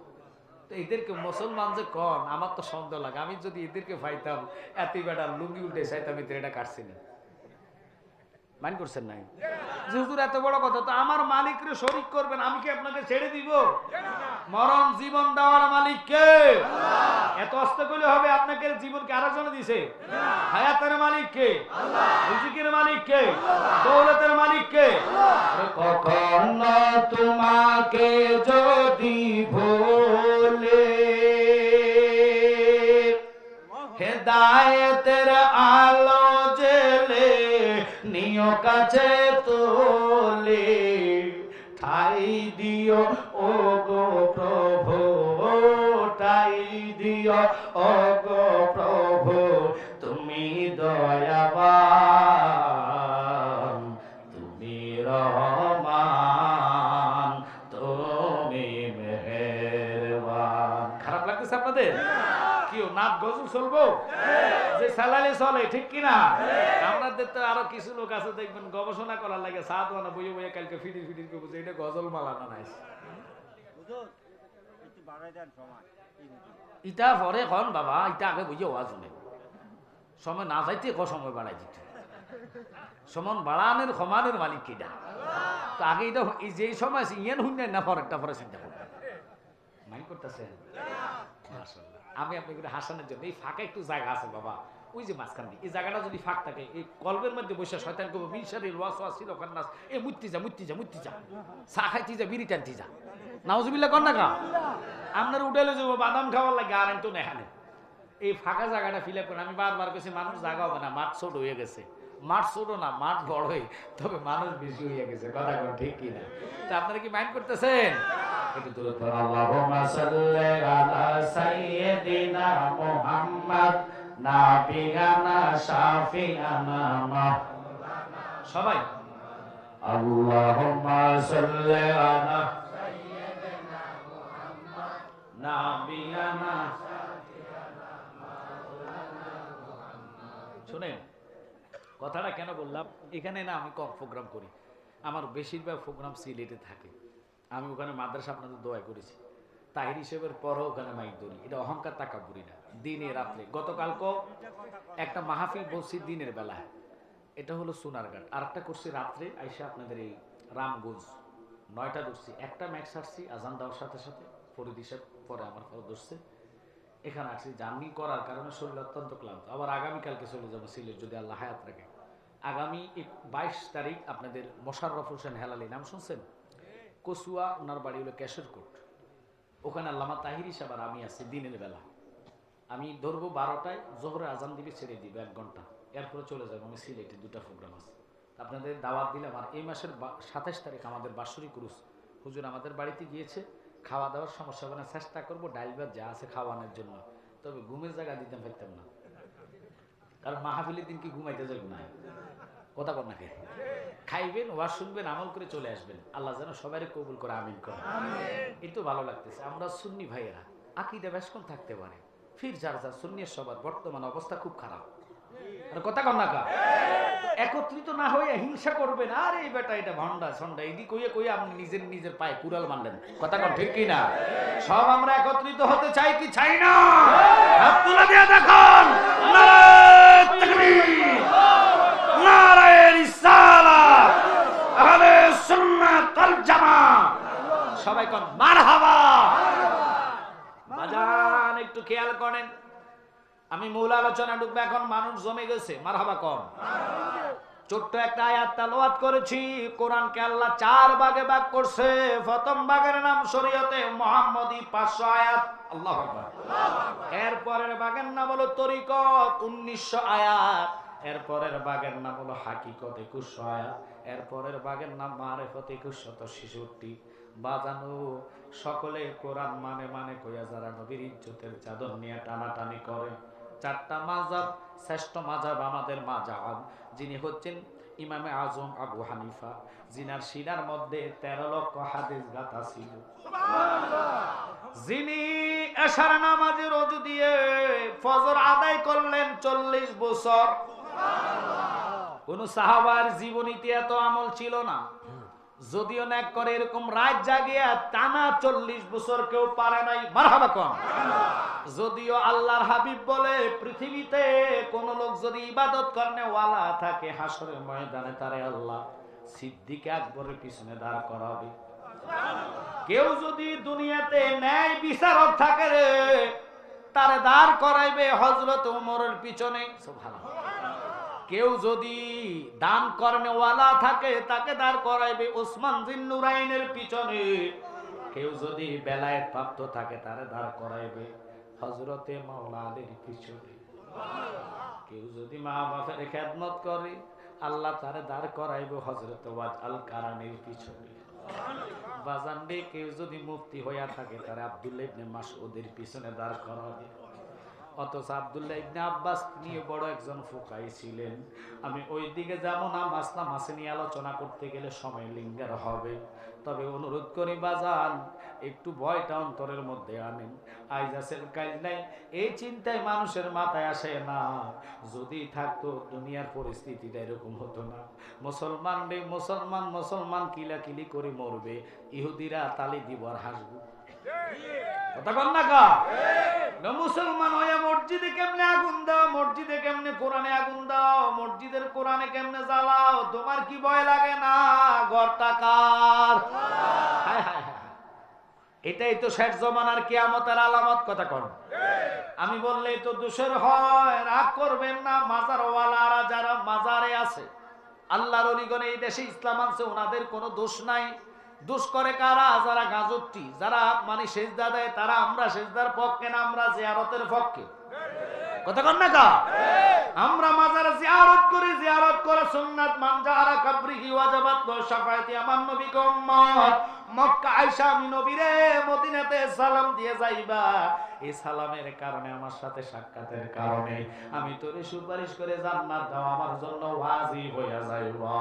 তো এদেরকে মুসলমান যে কন, আমার তো সন্দেহ লাগে। আমি যদি এদেরকে পাইতাম এতই বেটা লুঙ্গি উল্টে চাইতাম, এটা কাটছি না। মাইন্ড করছেন নাই? যে হুজুর এত বড় কথা, তো আমার মালিকরে শরীক করবেন, আমি কি আপনাকে ছেড়ে দিব? মরণ জীবন দেওয়ার মালিক কে? এত অস্ত করলে হবে? আপনাকে জীবনকে আরেকজনে দিছে। হায়াতের মালিক কে? রিজিকের মালিক কে? দৌলতের মালিক কে? কখন তোমাকে যদি ভোলে হেদায়েতের আলো জেলে নিও কাছে তোলে, ঠাই দিও ও গো প্রভু, ঠাই দিও ও গো প্রভু, তুমি দয়াবান, তুমি রহমান, তুমি মেহেরবান। খারাপ লাগতেছে আপনাদের? কেউ নাচ গজল চলবো? চালালে চলে, ঠিক কিনা? আমাদের তো আরো কিছু লোক আছে দেখবেন গবেষণা করার লাগে সাত বানা বইয়ে বইয়ে কালকে ফিটির ফিটির করবো যে এটা গজল মালা না নাই ইটা পরে কন বাবা, ইটা আগে বুঝে হওয়া শুনে সময় না যাইতে সময় বাড়াই দিত। সমান বাড়ানোর সমানের মালিক কিনা? তো আগে এটা যে সময় আছে ইয়ান শুনে না পরেরটা পরে চিন্তা করবেন। মাইন্ড করতেছেন? আমি আপনাকে হাসানোর জন্য এই ফাঁকা একটু জায়গা আছে বাবা, ওই যে মাঝখান দিয়ে এই জায়গাটা যদি ফাঁক থাকে, এই কলবের মধ্যে বসে শয়তান করবো মিনশারিল ওয়াসওয়াসিল খান্নাস, এ মুত্তি যা মুত্তি যা মুত্তি যা, চা খাইতে যা, বিড়ি টানতে যা, নাউজুবিল্লাহ কর না কা? আপনার উঠাইলে যাবো বাদাম খাওয়ার লাগে আর তো নেখানে এই ফাঁকা জায়গাটা ফিল আপ করেন। আমি বারবার কেছি মানুষ জায়গা হবে না, মাঠ ছোট হয়ে গেছে। মাঠ ছোট না, মাঠ বড় হয়ে, তবে মানুষ বেশি হয়ে গেছে। কথা কোন ঠিক কিনা? তা আপনারা কি মাইন্ড করতেছেন? একটু দূরে পড়ো, আল্লাহুম্মা সাল্লি আলা সাইয়্যিদিনা মুহাম্মদ নাবিয়ানা শাফিয়ানা মাওলানা। সবাই আল্লাহুম্মা সাল্লি আলা সাইয়্যিদিনা মুহাম্মদ নাবিয়ানা। শুনেন কথাটা কেন বললাম, এখানে না আমি কম প্রোগ্রাম করি, আমার বেশিরভাগ প্রোগ্রাম সিলেটে থাকে। আমি ওখানে মাদ্রাসা আপনাদের দোয়া করেছি, তাহির হিসেবের পরও ওখানে মাইক ধরি। এটা অহংকার তাকাবুরি না, দিনে রাত্রে। গতকালকে একটা মাহফিল বলছি দিনের বেলায়, এটা হলো সোনারঘাট। আর একটা করছি রাত্রে আইসা আপনাদের এই রামগঞ্জ 9টা ধরছি, একটা ম্যাক্স আসছি আজান দেওয়ার সাথে সাথে ফরিদ হিসাব পরে আমার পর ধরছে। এখানে আসছি জার্নি করার কারণে শরীর অত্যন্ত ক্লান্ত। আবার আগামীকালকে চলে যাবো সিলেট যদি আল্লাহ হায়াত রাখে। আগামী 22 তারিখ আপনাদের মোশাররফ হোসেন হেলালি নাম শুনছেন? কচুয়া, ওনার বাড়ি হলো কেশরকোট। ওখানে আল্লামা তাহির হিসাব আর আমি আছি দিনের বেলা। আমি ধরবো 12টায়, জোহরে আজান দিবে, ছেড়ে দিবে 1 ঘন্টা, এরপরে চলে যাবো আমি সিলেটে। 2টা প্রোগ্রাম আছে, আপনাদের দাওয়াত দিলাম। আর এই মাসের 27 তারিখ আমাদের বাৎসরিক উরুস। হুজুর আমাদের বাড়িতে গিয়েছে, খাওয়া দাওয়ার সমস্যা হবে না, চেষ্টা করবো ডাইল ভাত যা আছে খাওয়ানোর জন্য। তবে ঘুমের জায়গা দিতে পারতাম না, কারণ মাহফিলের দিন কি ঘুমাইতে যাবেন না? কথা বল না, খাইবেন, ওয়াজ শুনবেন, আমল করে চলে আসবেন। আল্লাহ যেন সবারই কবুল করে, আমিন করে। এই তো ভালো লাগতেছে। আমরা সুন্নি ভাইয়েরা আকীদা বেশকম থাকতে পারে, ফির যার যার সুন্নির সবার বর্তমান অবস্থা খুব খারাপ। আর কথা কন না কা? একত্রিত না হয়ে হিংসা করবেন, আর এই বেটা এটা ভন্ডা সন্ডা এদিক কইয়া কইয়া আপনি নিজের পায়ে কুড়াল মারলেন। কথা কন ঠিক কি না? সব আমরা একত্রিত হতে চাই কি চাই না? হাত তুলে দিয়ে দেখুন, নারায়ে তাকবীর, নারায়ে রিসালাত, আহলে সুন্নাত ওয়াল জামাত। সবাই কোন মারহাবা। বাজান একটু খেয়াল করেন, আমি মূল আলোচনা ঢুকবো এখন। মানুষ জমে গেছে, মারহাবা কম। ছোট্ট একটা আয়াত তেলাওয়াত করেছি। কোরআনকে আল্লাহ 4 ভাগে ভাগ করছে। প্রথম ভাগের নাম শরীয়তে মুহাম্মদী 500 আয়াত, আল্লাহু আকবার। এরপরের ভাগের নাম হলো তরিকত 1900 আয়াত। এরপরের ভাগের নাম হলো হাকিকত 2100 আয়াত। এরপরের ভাগের নাম মারিফত 2166। বাজানো সকলে কোরআন মানে কইয়া যারা নবীর ইজ্জতের চাদর নিয়ে টানাটানি করে। 4টা মাযহাব, শ্রেষ্ঠ মাযহাব আমাদের মাযহাব, যিনি হচ্ছেন ইমামে আজম আবু হানিফা, জিনার সিনার মধ্যে 13 লক্ষ হাদিস গাথা ছিল। যিনি এশার নামাজের ওযু দিয়ে ফজর আদায় করলেন 40 বছর। কোন সাহাবার জীবনীতে এত আমল ছিল না। যদিও না করে এরকম রাত জাগিয়া টানা 40 বছর কেউ পারে নাই, মারহাবা কোন। যদিও আল্লাহর হাবিব বলে পৃথিবীতে কোন লোক যদি ইবাদত করনে ওয়ালা থাকে, হাসরের ময়দানে তারে আল্লাহ সিদ্দিক আকবরের পিছনে দাঁড় করাবে। কেউ যদি দুনিয়াতে ন্যায় বিচারক থাকে রে, তারে দাঁড় করাইবে হযরত ওমরের পিছনে। সুবহানাল্লাহ। কেউ যদি দান করনে ওয়ালা থাকে, তাকে দাঁড় করাইবে ওসমান জিন্নুরাইনের পিছনে। কেউ যদি বেলায়েত প্রাপ্ত থাকে, তারে দাঁড় করাইবে হযরতে মাওলা আলীর পিছনে। কেউ যদি মা বাপের খেদমত করে, আল্লাহ তারে দাঁড় করাইবে হযরত ওয়াজ আল কারানির পিছনে। বাজানবে কেউ যদি মুফতি হইয়া থাকে, তারে আব্দুল্লাহ ইবনে মাসউদের পিছনে দাঁড় করাবে। অথচ আব্দুল্লাহ ইবনে আব্বাস নিয়ে বড় একজন ফুকাহি ছিলেন। আমি ওই দিকে যাবো না, মাসলা মাসে নিয়ে আলোচনা করতে গেলে সময় লিঙ্গার হবে। তবে অনুরোধ করি বাজান, একটু ভয়টা অন্তরের মধ্যে আনেন। আইজ আছেন কাল নাই, এই চিন্তায় মানুষের মাথায় আসে না। যদি থাকতো দুনিয়ার পরিস্থিতিটা এরকম হতো না। মুসলমান রে মুসলমান, মুসলমান কিলাকিলি করে মরবে, ইহুদিরা তালি দিব আর হাসবো। কথা বল না কা? মুসলমান হয়ে মসজিদে কেমনে আগুন দাও, মসজিদে কেমনে কোরআনে আগুন দাও, মসজিদের কোরআনে কেমনে জ্বালাও, তোমার কি ভয় লাগে না? ঘরটা কার? হায় হায় হায়, এটাই তো শেষ জমানার কিয়ামতের আলামত। কথা কন, আমি বললেই তো দোষের হয়, রাগ করবেন না। মাজারওয়ালারা যারা মাজারে আছে, আল্লাহর ওলিগণ এই দেশে ইসলাম আনছে, ওনাদের কোনো দোষ নাই। দোষ করে কারা? যারা গাজরটি, যারা মানে সেজদা দেয় তারা। আমরা সেজদার পক্ষে না, আমরা জিয়ারতের পক্ষে। কথা কন না কা? আমরা মাজার জিয়ারত করি, জিয়ারত করে সুন্নাত। মান জাআরা কবরিহি ওয়াজাবাত ও শাফায়াতি, আমার নবী কে উম্মত। মক্কা আয়েশা, আমি নবীরে মদিনাতে সালাম দিয়ে যাইবা, এই সালামের কারণে, আমার সাথে সাক্ষাতের কারণে আমি তোরে সুপারিশ করে জান্নাত দাও, আমার জন্য ওয়াজিব হইয়া যাইবা।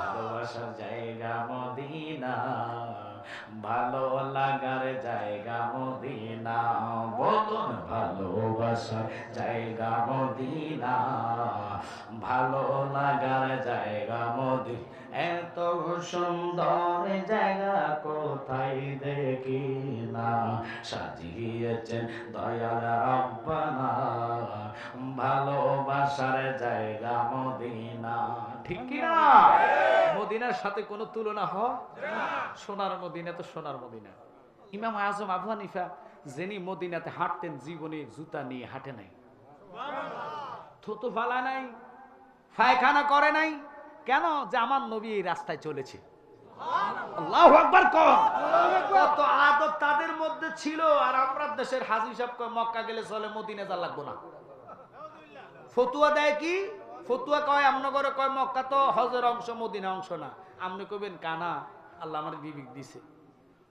ভালোবাসার জায়গা মদিনা, ভালো লাগার জায়গা মদিনা, বলুন ভালোবাসার জায়গা মদিনা, ভালো লাগার জায়গা মদিনা। এত সুন্দর জায়গা কোথায় দেখি না, সাজিয়েছেন দয়াল রব্বানা, ভালোবাসার জায়গা মদিনা। ঠিক কি না? মদিনার সাথে কোনো তুলনা হয়? সোনার মদিনা তো সোনার মদিনা। ইমাম আজম আবু হানিফা যিনি মদিনাতে হাঁটতেন, জীবনে জুতা নিয়ে হাঁটে নাই, থুতু ফালা নাই, পায়খানা করে নাই। কেন? যে আমার নবী এই রাস্তায় চলেছে। আল্লাহু আকবার। কত আদব তাদের মধ্যে ছিল। আর আমরা দেশের হাজী সাহেব মক্কা গেলে চলে, মদিনা যা লাগবো না। ফতুয়া দেয় কি? ফতুয়া কয় আমনগরে কয় মক্কা তো হজের অংশ, মদিনা অংশ না। আপনি কইবেন কানা, আল্লাহ আমার বিবেক দিছে।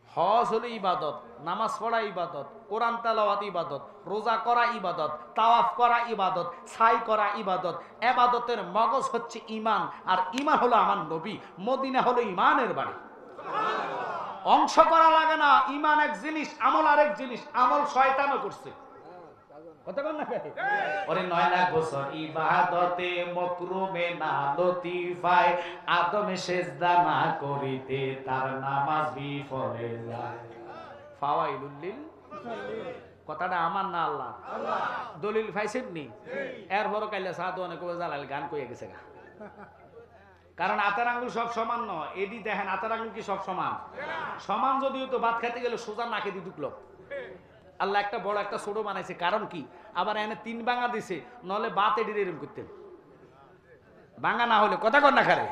হজ হলো ইবাদত, নামাজ পড়া ইবাদত, কোরআন তেলাওয়াত ইবাদত, রোজা করা ইবাদত, তাওয়াফ করা ইবাদত, সাই করা ইবাদত। ইবাদতের মগজ হচ্ছে ঈমান, আর ঈমান হলো আমার নবী। মদিনা হলো ঈমানের বাড়ি। অংশ করা লাগে না। ঈমান এক জিনিস, আমল আরেক জিনিস। আমল শয়তানও করছে। কথা বল না? ওরে 9 লাখ বছর ইবাদতে মকরুমে না লতিফায়, আদমে সেজদা না করিতে তার নামাজ বিফলে যায়। ফাওয়াইলুল লিল, কথাটা আমার না আল্লাহ। দলিল পাইছেন নি? এরপর কাইলে সাধু অনেক জালাল গান কইয়া গেছে গা। কারণ আতার আঙ্গুল সব সমান নয়। এডি দেখেন, আতার আঙ্গুল কি সব সমান? সমান যদিও তো ভাত খাইতে গেলে সোজা নাকে দি ঢুকলো। আল্লাহ একটা বড় একটা ছোট বানাইছে। কারণ কি? আবার এনে 3 ভাঙা দিছে, নলে বাত এডির এরকম করতেন। ভাঙা না হলে কথা কর না খারে।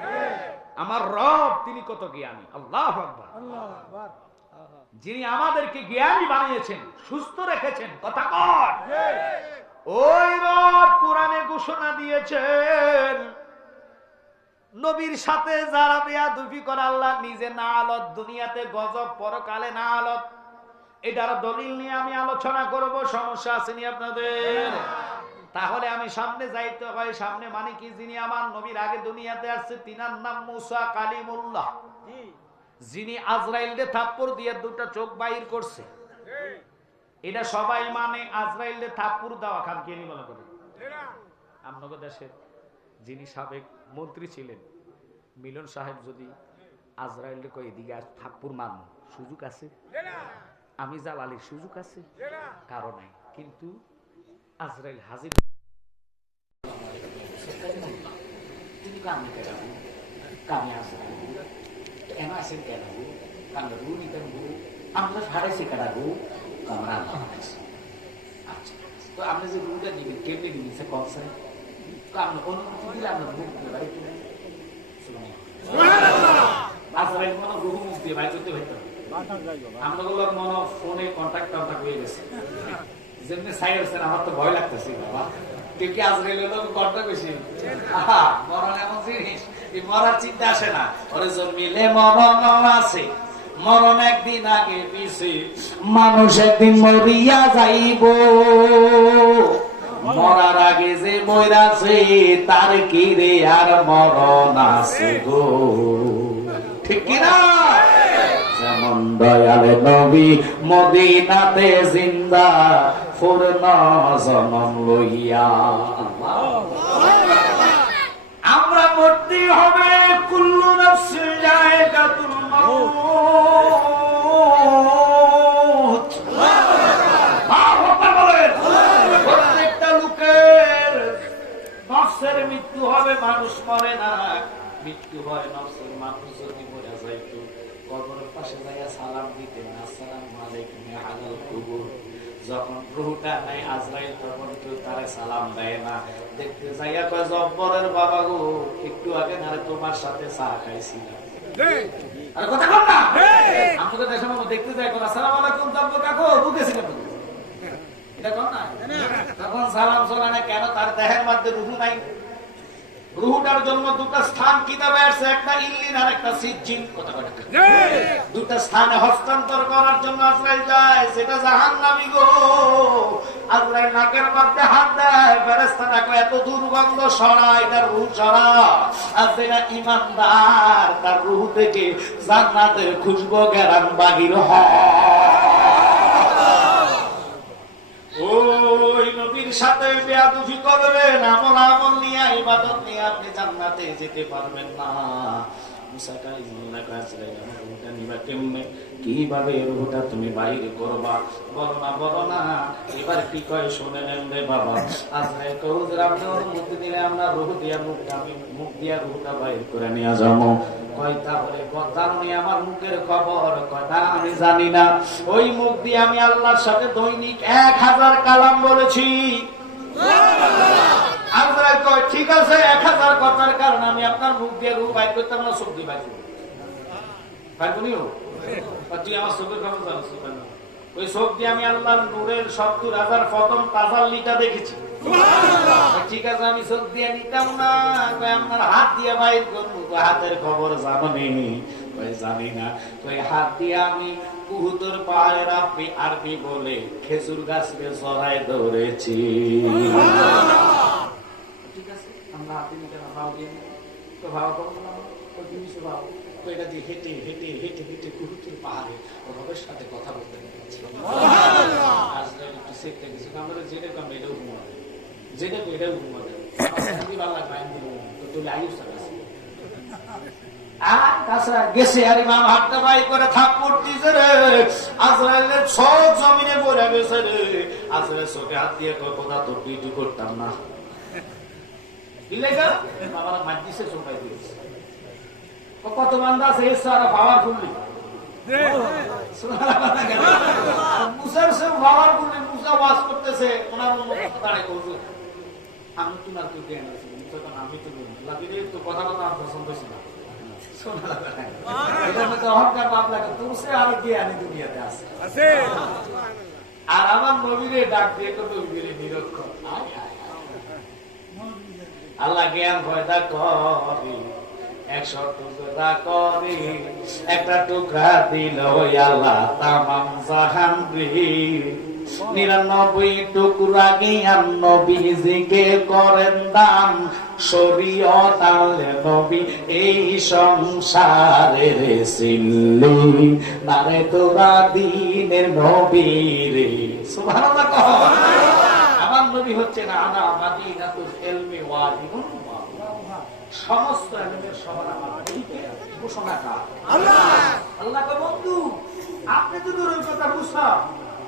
আমার রব তিনি কত জ্ঞানী। আল্লাহু আকবার। যিনি আমাদেরকে জ্ঞানী বানিয়েছেন, সুস্থ রেখেছেন। কথা কর। ওই রব কোরআনে ঘোষণা দিয়েছেন, নবীর সাথে যারা বেয়াদবি করে আল্লাহ নিজে না আলত, দুনিয়াতে গজব, পরকালে না আলত। এটার দলিল নিয়ে আমি আলোচনা করব। সমস্যা আসেনি আপনাদের? তাহলে আমি সামনে যাইতে হয়। সামনে মানে কি? যিনি আমার নবীর আগে দুনিয়াতে আসছে, তিনার নাম মুসা কালিমুল্লাহ। যিনি আজরাইলকে থাপ্পড় দিয়ে 2টা চোখ বাইর করছে। এটা সবাই মানে। আজরাইলকে থাপ্পড় দেওয়া খান কে নি মনে করে? আপনাদের দেশের যিনি সাবেক মন্ত্রী ছিলেন, মিলন সাহেব, যদি আজরাইলকে কই এদিকে থাপ্পড় মারব, সুযোগ আছে? আমি জালালির সুযোগ আছে? কারণ নাই। কিন্তু আজরাইল হাজির আপনি যে রুটা নিবেন কেমনি নিবেন সে কনসে আপনি অনুমতি দিলে আপনার মুখ দিয়ে বাইর করবেন। আজরাইল মনে রুহ মুখ দিয়ে বাইর করতে হইতো। আমগুলোর মনে ফোনে কন্টাক্ট হয়ে গেছে। যেমনি সাইড আছেন, আমার তো ভয় লাগতেছে বাবা। তুই কি আজরাইলের লোক কন্টাক্ট বেশি? মরণ এমন জিনিস, মরার চিন্তা আসে না। ওরে জন্মিলে মরণ আছে, মরণ একদিন আগে পিছে, মানুষ একদিন মরিয়া যাইব, মরার আগে যে মইরাছে তার কি রে আর মরণ আছে গো, ঠিক কিনা? যেমন দয়ালে নবী মদিনাতে জিন্দা পূর্ণ জনম লইয়া, আমরা মরতে হবে। কুল্লু নাফসিন যায়কাতুল মাউত, প্রত্যেকটা লোকের নফসের মৃত্যু হবে, মানুষ মরে না, মৃত্যু হয় নফসের। মানুষ যদি মরে যাইতো কবরের পাশে যাইয়া সালাম দিতেন, আসসালামু আলাইকুম ইয়া আহলাল কুবুর। যখন রূহটা নাই আজরাইল, তখন কেউ তারে সালাম দেয় না। দেখতে যাইয়া কয়, জব্বরের বাবা গো, একটু আগে না তোমার সাথে চা খাইছিলাম। আরে কথা কর না, আমাকে দেশের মধ্যে দেখতে যাই, আসসালামু আলাইকুম জব্বর কাকু, বুঝেছিলাম এটা কর না। তখন সালাম চলে না কেন? তার দেহের মধ্যে রূহ নাই। রূহটার জন্য দুটো স্থান কিতাবে আছে, একটা ইল্লিন আর একটা সিজ্জিন। কথা বলে দুটো স্থানে হস্তান্তর করার জন্য আজরাইল যায়, সেটা জাহান্নামী গো। আজরাইল নাকের মধ্যে হাত দেয়, ফেরেশতারা কয় এত দুর্গন্ধ সরা, এটা রূহ সরা। আর যেটা ঈমানদার, তার রূহ থেকে জান্নাতের খুশবু গেরান বাহির হয়। ওই নবীর সাথে বেয়াদবি করবেন, আমল আমল নিয়ে ইবাদত নিয়ে আপনি জান্নাতে যেতে পারবেন না। মুসা কালিমুল্লাহ কাছে আমার রূহটা নিবা কেমনে, কিভাবে রূহটা তুমি বাইরে করবা? বলো না। এবার কি কয় শুনে নেন রে বাবা। আজরাইল কয়, হুজুর আপনি অনুমতি দিলে আমরা রূহ দিয়া মুখ দিয়া রূহটা বাইর করে নিয়ে যাবো। কয় তাহলে জানি আমার মুখের খবর? কথা আমি জানি না। ওই মুখ দিয়ে আমি আল্লাহর সাথে দৈনিক 1000 কালাম বলেছি। আজরাইল কয় ঠিক আছে, 1000 কথার কারণে আমি আপনার মুখ দিয়ে রূহ বাইর করতাম না, সবজি বাইর পারবনিও। তুই আমার চোখের খবর জানিস? ওই চোখ দিয়ে আমি আল্লাহর নূরের 70,000 প্রথম তাজাল্লিটা দেখেছি। ঠিক আছে, আমি চোখ দিয়ে নিতাম না, আপনার হাত দিয়ে বাইর করবো। হাতের খবর জানি? জানি না। হাত দিয়ে আমি কুহুতর পাহাড়ের আরবি বলে খেজুর গাছকে চড়াই ধরেছি। ঠিক আছে, আমরা হাতে নিতে ভাও দিয়ে তো ভাও করবো না, ওই জিনিস ভাও তো এটা দিয়ে হেঁটে হেঁটে হেঁটে হেঁটে কুহুতর পাহাড়ে রবের সাথে কথা বলতে পেরেছি। আজকাল একটু শিখতে কিছু আমরা যেটা কম এটাও ঘুমা দেয়, যেটা এটাও ঘুমা দেয়। গেছে আর ইমাম হাতটা বাই করে থাপ পড়তেছে রে। আজরাইলের সব জমিনে পড়ে গেছে রে। আজরাইল চোখে হাত দিয়ে কথা তো পিটু করতাম না, আমার মার দিছে চোখাই দিয়েছে। কত বান্দা আছে সারা পাওয়ারফুল মুসার সে পাওয়ারফুল। মুসা ওয়াজ করতেছে, ওনার দাঁড়ায় করছে, আমি তোমার কেউ জ্ঞান আছে, আমি তো লাগি রে তো কথা কথা আমার পছন্দ ছিল না। অহংকার বাপ লাগে, তোর আরো জ্ঞানী দুনিয়াতে আছে। আর আমার নবীরে ডাক দিয়ে নবীরে নিরক্ষর। আল্লাহ জ্ঞান ভয়দা করে, 100 টুকরা করে, একটা টুকরা দিল আল্লাহ তামাম জাহান রে। 99 টুকরা জ্ঞান নবীজিকে করেন দান, শরীয়ত আনলে নবী এই সংসারের সিল্লি, নারে তোরা দিনের নবী রে। সুবহানাল্লাহ কহ। আমার নবী হচ্ছে না আনা মাদিনাতুল ইলমি ওয়াদিনুন, সমস্ত ইলমের শহর আমার নবীকে ঘোষণাকার আল্লাহ। আল্লাহ কে বন্ধু আপনি তো দূরের কথা মুসা,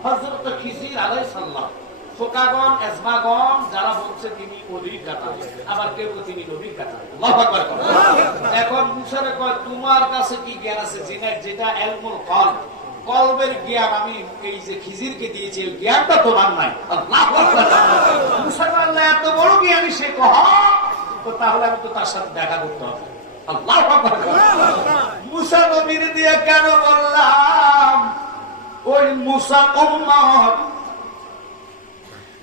হযরত খিজির আলাইহিস সালাম, ফোকাগণ এজমাগণ যারা বলছে তিনি নবীর কথা, আবার কেউ তিনি নবীর কথা। আল্লাহু আকবার। এখন মুসারে কয় তোমার কাছে কি জ্ঞান আছে যেটা ইলমুল কলব, কলবের জ্ঞান আমি এই যে খিজিরকে দিয়েছি, এই জ্ঞানটা তোমার নাই। আল্লাহু আকবার। মুসা আল্লাহ এত বড় জ্ঞানী, সে কহ তো তাহলে আমি তো তার সাথে দেখা করতে হবে। আল্লাহু আকবার। মুসা নবীর দিয়ে কেন বললাম? ওই মুসা উম্মত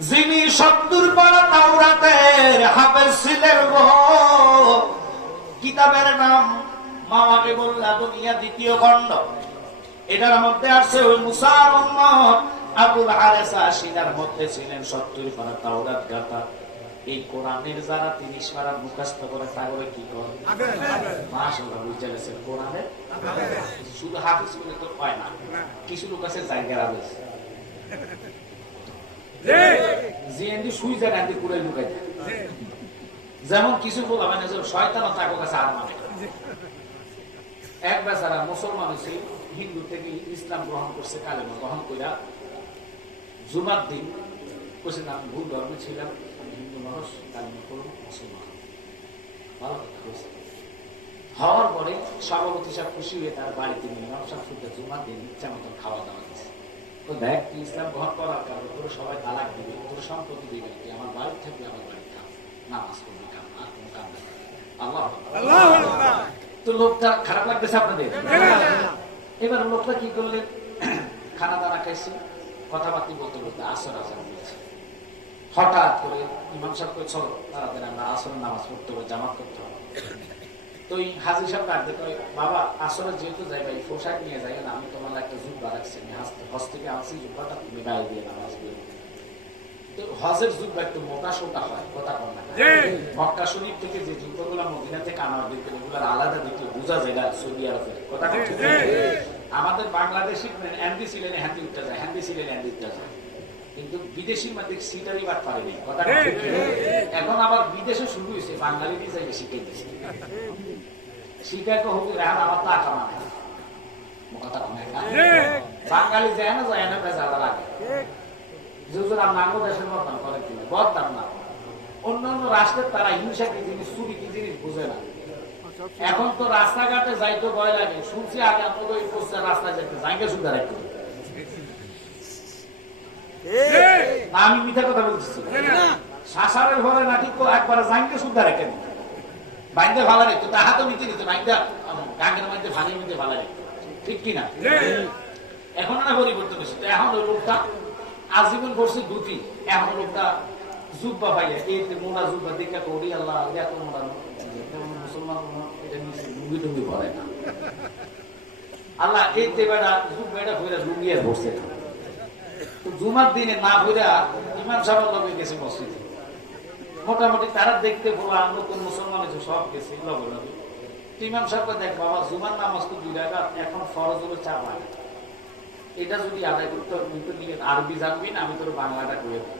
যিনি 70 পারা তাওরাতের হাফেজ ছিলেন গো। কিতাবের নাম মাওয়াকে বললা দুনিয়া 2য় খণ্ড, এটার মধ্যে আসছে ওই মুসার উম্মত আবুল হারেসা সিনার মধ্যে ছিলেন 70 পারা তাওরাত গাথা। এই কোরআনের যারা 30 পারা মুখস্থ করে তাহলে কি করে মাশাআল্লাহ বুঝে গেছে কোরআনে শুধু হাফিজ বলে তো হয় না, কিছু লোক আছে জায়গা রয়েছে জিএনডি সুই জায়গা দিয়ে পুরো লুকাই দেয়। যেমন কিছু বলা মানে শয়তান তাকে কাছে আর মানে এক বেচারা মুসলমান হয়েছে, হিন্দু থেকে ইসলাম গ্রহণ করছে, কালেমা গ্রহণ কইরা জুমার দিন বলছে আমি ভুল ধর্মে ছিলাম, হিন্দু মানুষ কালেমা করুন মুসলমান। ভালো কথা হয়েছে। হওয়ার পরে সভাপতি সাহেব খুশি হয়ে তার বাড়িতে নিয়ে সব শুদ্ধ জুমার দিন ইচ্ছা মতন খাওয়া দাওয়া দিচ্ছে। তো দেখ তুই ইসলাম গ্রহণ করার কারণে তোর সবাই তালাক দিবে, তোর সম্পত্তি দিবে, তুই আমার বাড়ি থাকবে, আমার বাড়ি খাও, নামাজ করবি, কাম আর কোন কাম নেই। আল্লাহ তো লোকটা খারাপ লাগতেছে আপনাদের? এবার লোকটা কি করলেন, খানা দানা খাইছে, কথাবার্তা বলতে বলতে আসর আজান দিয়েছে। হঠাৎ করে ইমাম সাহেব করে চলো তাড়াতাড়ি আমরা আসরের নামাজ পড়তে হবে, জামাত করতে হবে। তো এই হাজির সাহেব ডাক দেখো, বাবা আসরে যেহেতু যাইবা এই পোশাক নিয়ে যাই না, আমি তোমার একটা জুব্বা রাখছি, আমি হজ থেকে আনছি, জুব্বাটা তুমি গায়ে দিয়ে নামাজ পড়বে। তো হজের জুব্বা একটু মোটা সোটা হয়, কথা কম না। মক্কা শরীফ থেকে যে জুব্বাগুলা মদিনা থেকে আনার দিকে এগুলার আলাদা দিকে বোঝা যায় না সৌদি আরবের কথা। আমাদের বাংলাদেশি হ্যান্ডি সিলেনে হ্যান্ডি উঠতে যায়, হ্যান্ডি সিলেনে হ্যান্ডি উঠতে যায়, কিন্তু বিদেশি মাধ্যমিক সিটারই বাদ পারেনি কথা। এখন আবার বিদেশে শুরু হয়েছে, বাঙালি ডিজাইনে শিখে দিচ্ছে, শিখাই তো হুজুর এখন আমার তো আঁকা মানে কথা কম। বাঙালি যায় না যায় না বেজারা লাগে, হুজুর আপনার দেশের বদনাম করে কিনা, বদনাম না, অন্যান্য রাষ্ট্রের তারা হিংসা কি জিনিস, চুরি কি জিনিস বুঝে না। এখন তো রাস্তাঘাটে যাইতে ভয় লাগে, শুনছি আগে আমাদের ওই পোস্টার রাস্তায় যাইতে জায়গা সুবিধা রাখতে। আমি মিথ্যা কথা বলতেছি, শাসারের ঘরে নাকি একবার জাঙ্গে সুদ্ধা রেখে দিত, বাইন্দে ভালো রেখতো, তাহা তো নিতে দিত, বাইন্দা গাঙ্গের মধ্যে ভানির মধ্যে ভালো রেখতো, ঠিক কিনা? এখন না পরিবর্তন হয়েছে। তো এখন ওই লোকটা আজীবন করছে দুটি, এখন লোকটা জুব্বা ভাইয়া এই মোড়া জুব্বা দেখে করি আল্লাহ এত মোড়া মুসলমান এটা নিচে লুঙ্গি টুঙ্গি ভরে না, আল্লাহ এই দেবাটা জুব্বা এটা ভরে লুঙ্গি আর ভরছে না। জুমার দিনে না ভইরা ইমাম সাহেব লগে গেছে মসজিদে, মোটামুটি তারা দেখতে বলা নতুন মুসলমান হয়েছে সব গেছে লগে লগে। ইমাম সাহেব দেখ বাবা জুমার নামাজ তো 2 রাকাত, এখন ফরজ হলো 4 রাকাত, এটা যদি আদায় করতে নিয়ে আরবি জানবি না, আমি তোর বাংলাটা করে দেবো।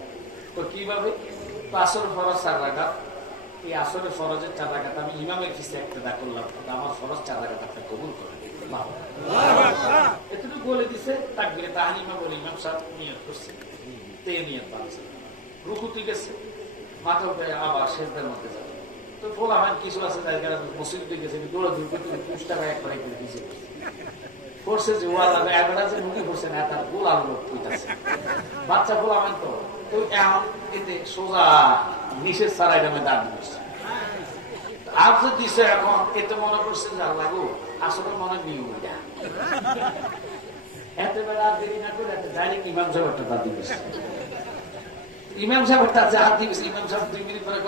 তো কিভাবে? তো আসর ফরজ 4 রাকাত, এই আসরের ফরজের 4 রাকাত আমি ইমামের কিসে একটা করলাম, আমার ফরজ 4 রাকাত আপনি কবুল করেন। এতটুকু বলে দিছে, তাকবীরে তাহরিমা বলে ইমাম সাহেব নিয়ত করছে, তে নিয়ত বানছে, রুকুতে গেছে, মাথা উঠে আবার সেজদার মধ্যে যাবে। তো বলা হয় কিছু আছে যারা মসজিদে গেছে দৌড়া দৌড় করতে 20 টাকা একবারে করে দিয়েছে, করছে যে ও আল্লাহ এবারে মুখে করছে না, তার গোল আলো কইতাছে বাচ্চা গোলা মান। তো এখন এতে সোজা নিষেধ ছাড়া এটা দাঁড় দিচ্ছে, আর যে দিছে এখন এতে মনে করছে যে আল্লাহ গো আসলে মনে নিয়ম এটা, এত বেলা আর দেরি না করে ডাইরেক্ট ইমাম সাহেব একটা দাঁড় দিয়েছে। ইমাম সাহেব একটা হাত দিয়েছে, ইমাম সাহেব 2 মিনিট পরে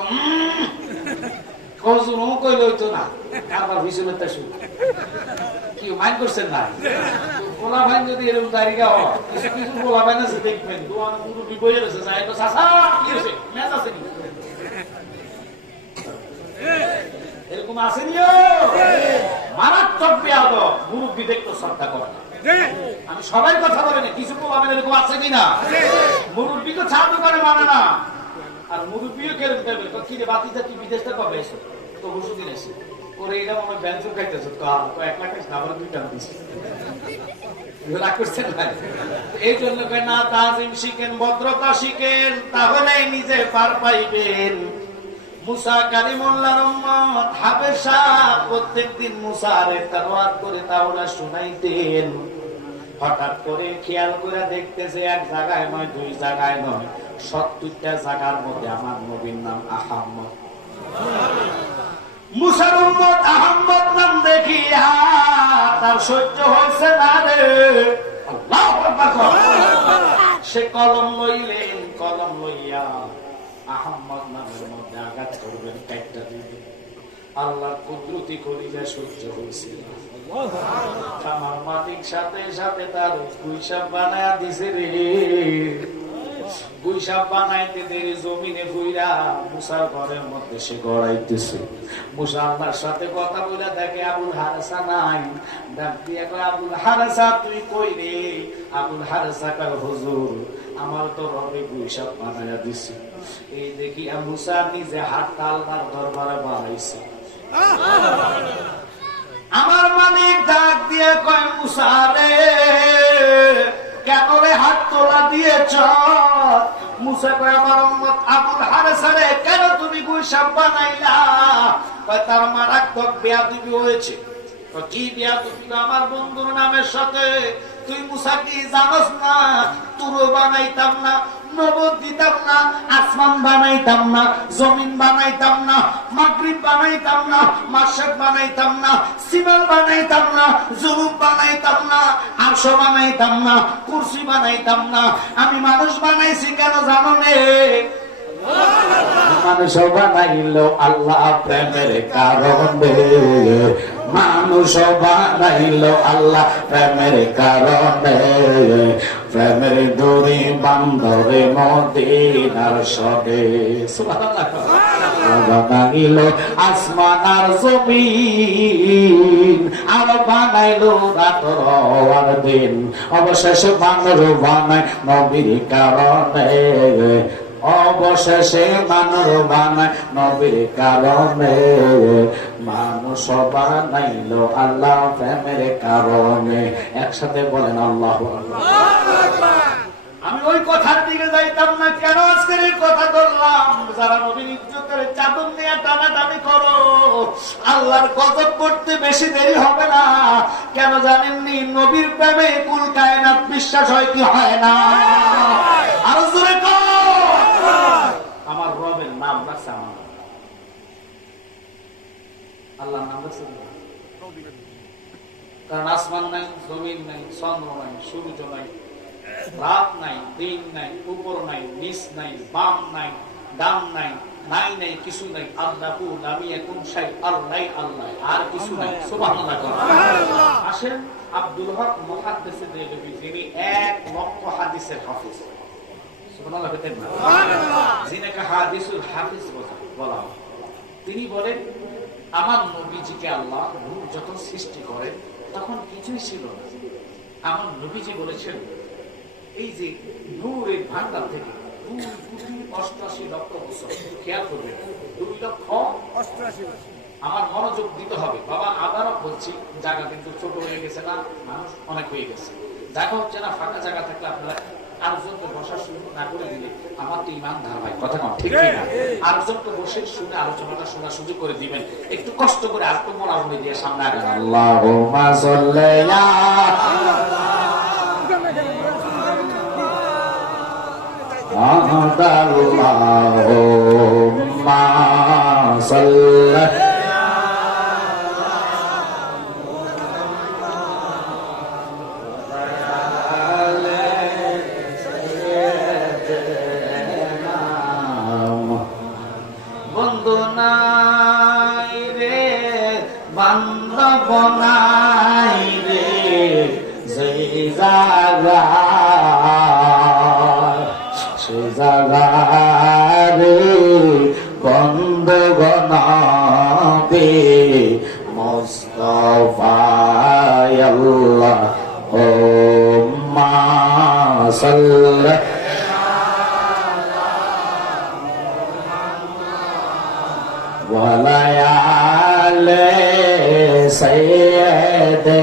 কজুন কইলে হইতো না, আবার ভিসুমেরটা শুরু কি মাইন্ড করছেন না। পোলা ভাই যদি এরকম তারিখা হয়, কিছু কিছু পোলা ভাই আছে দেখবেন পুরো বিপরীত আছে, যায় তো চাচা কি হয়েছে ম্যাচ আছে কি এরকম আসেনি, মারাত্মক বেয়াদব, মুরব্বি দেখতে শ্রদ্ধা করে না। আমি সবাই কথা বলে না, কিছু পোলাবেন এরকম আছে কিনা, মুরব্বিকে ছাড় করে মানে না, আর মুরব্বিও কেরম করবে তো কি রে বাতিটা কি বিদেশ থেকে কবে এসে তো বসু দিন এসে ওরে এটা আমার ব্যাংক খাইতেছে তো 1 লাখ খাবার 2 টাকা দিচ্ছে, রাগ করছেন ভাই। এই জন্য না তাজিম শিখেন, ভদ্রতা শিখেন, তাহলে নিজে পার পাইবেন। মুসা কালিমুল্লাহর উম্মত হাবেশা প্রত্যেকদিন মুসার একটা রাত করে তাওরা শুনাইতেন। হঠাৎ করে খেয়াল করে দেখতেছে এক জায়গায় নয়, 2 জায়গায় নয়, 70টা জায়গার মধ্যে আমার নবীর নাম আহমদ। মুসার উম্মত আহমদ নাম দেখিয়া তার সহ্য হয়েছে না রে, আল্লাহু আকবার। সে কলম লইলেন, কলম লইয়া আহমদ নামের মধ্যে আঘাত করবেন, একটা দিবেন। আল্লাহ কুদরতি কলিজা সহ্য হয়েছিল, আমার মালিক সাথে সাথে তার গুইসাব বানায়া দিছে রে। গুইসাব বানাইতে দেরি জমিনে ফুইরা মুসার ঘরের মধ্যে সে গড়াইতেছে। মুসা আল্লাহর সাথে কথা বলে দেখে আবুল হারসা নাই। ডাক দিয়ে কয়, আবুল হারসা তুই কই রে? আবুল হারসা কয়, হুজুর আমার তো রবে গুইসাব বানায়া দিছে। এই দেখি মুসা নিজে হাতটা আল্লাহর দরবারে বাড়াইছে। আমার মালিক ডাক দিয়ে কয়, মুসা রে কেন রে হাত তোলা দিয়েছ? মুসা কয়, আমার উম্মত আবুল হারসা রে কেন তুমি গুইসাব বানাইলা? কয়, তার মারাত্মক বেয়াদবি হয়েছে। কি বেয়াদবি? আমার বন্ধুর নামের সাথে। তুই মুসা কি জানোস না? তুরো বানাইতাম না, নবদ দিতাম না, আসমান বানাইতাম না, জমিন বানাইতাম না, মাগরিব বানাইতাম না, মাশরিক বানাইতাম না, সিমাল বানাইতাম না, জুলুম বানাইতাম না, আরশ বানাইতাম না, কুরসি বানাইতাম না। আমি মানুষ বানাইছি কেন জানো নে? মানুষ বানাইল আল্লাহ প্রেমের কারণে। মানুষ বানাইল আল্লাহ প্রেমের কারণে। প্রেমের দড়ি বান্ধরে মদিনার সদে। বানাইল আসমান আর জমিন, আর বানাইল রাতর আর দিন। অবশেষে মানুষ বানায় নবীর কারণে। অবশেষে মানুষ বানায় নবীর কারণে। মানুষ বানাইল আল্লাহ প্রেমের কারণে। একসাথে বলেন আল্লাহু আকবার। আমি ওই কথার দিকে যাইতাম না, কেন আজকের এই কথা ধরলাম? যারা নবীর ইজ্জতের চাদর নিয়ে টানাটানি করো, আল্লাহর গজব করতে বেশি দেরি হবে না। কেন জানেননি? নবীর প্রেমে কুল কায়নাত বিশ্বাস হয় কি হয় না? আরো জোরে কর। আমার রবের নাম রাখছে আমার আল্লাহ নাম রাখছে। কারণ আসমান নাই, জমিন নাই, চন্দ্র নাই, সূর্য নাই, রাত নাই, দিন নাই, উপর নাই, নিচ নাই, বাম নাই, ডান নাই, নাই নাই, কিছু নাই। আল্লাহু নামি এখন শাই, আল্লাহ আল্লাহ, আর কিছু নাই। সুবহানাল্লাহ। আসেন আব্দুল হক মুহাদ্দিস দেহলভী, যিনি 1 লক্ষ হাদিসের হাফেজ। সুবহানাল্লাহ। যিনাকে হাদিসুল হাফেজ বলা হয়। তিনি বলেন, আমার নবীজিকে আল্লাহ নূর যখন সৃষ্টি করেন তখন কিছুই ছিল না। আমার নবীজি বলেছেন, এই যে নূরের ভান্ডার থেকে 2,88,00,000 বছর, খেয়াল করবেন 2,88,00,000। আমার মনোযোগ দিতে হবে বাবা। আবারও বলছি, জায়গা কিন্তু ছোট হয়ে গেছে না, মানুষ অনেক হয়ে গেছে, জায়গা হচ্ছে না। ফাঁকা জায়গা থাকলে আপনারা আরেকজনকে বসার সুযোগ না করে দিলে আমার তো ইমান ধারাবাই কথা কম, ঠিক না? আরেকজনকে বসে শুনে আলোচনাটা শোনার সুযোগ করে দিবেন। একটু কষ্ট করে আর একটু মোড়ামুড়ি দিয়ে সামনে আগান। আল্লাহুম্মা সাল্লি আল্লাহুম্মা সাল্লি বন্ধু নাই রে, বান্ধব নাই রে, সেই জায়গা সে জায়গা রে বন্ধুগণ বে মুস্তাফা আল্লাহ ও মা সাল্লি ওয়ালায়ালে সাইয়্যিদিনা।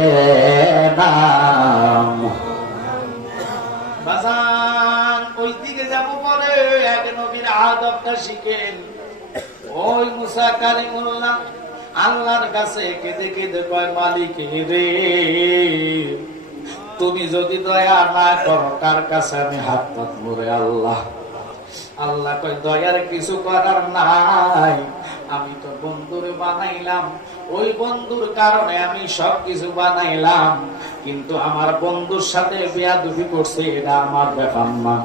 বাজান ওই দিকে যাব পরে, আগে নবীর আদবটা শিখেন। ওই মুসা কালিমুল্লাহ আল্লাহর কাছে কেঁদে কেঁদে কয়, মালিক রে তুমি যদি দয়া না করো কার কাছে আমি হাত পাতবো রে আল্লাহ। আল্লাহ কয়, দয়ার কিছু করার নাই, আমি তো বন্ধুরে বানাইলাম, ওই বন্ধুর কারণে আমি সবকিছু বানাইলাম, কিন্তু আমার বন্ধুর সাথে বেয়াদবি করছে, এটা আমার ব্যাপার না।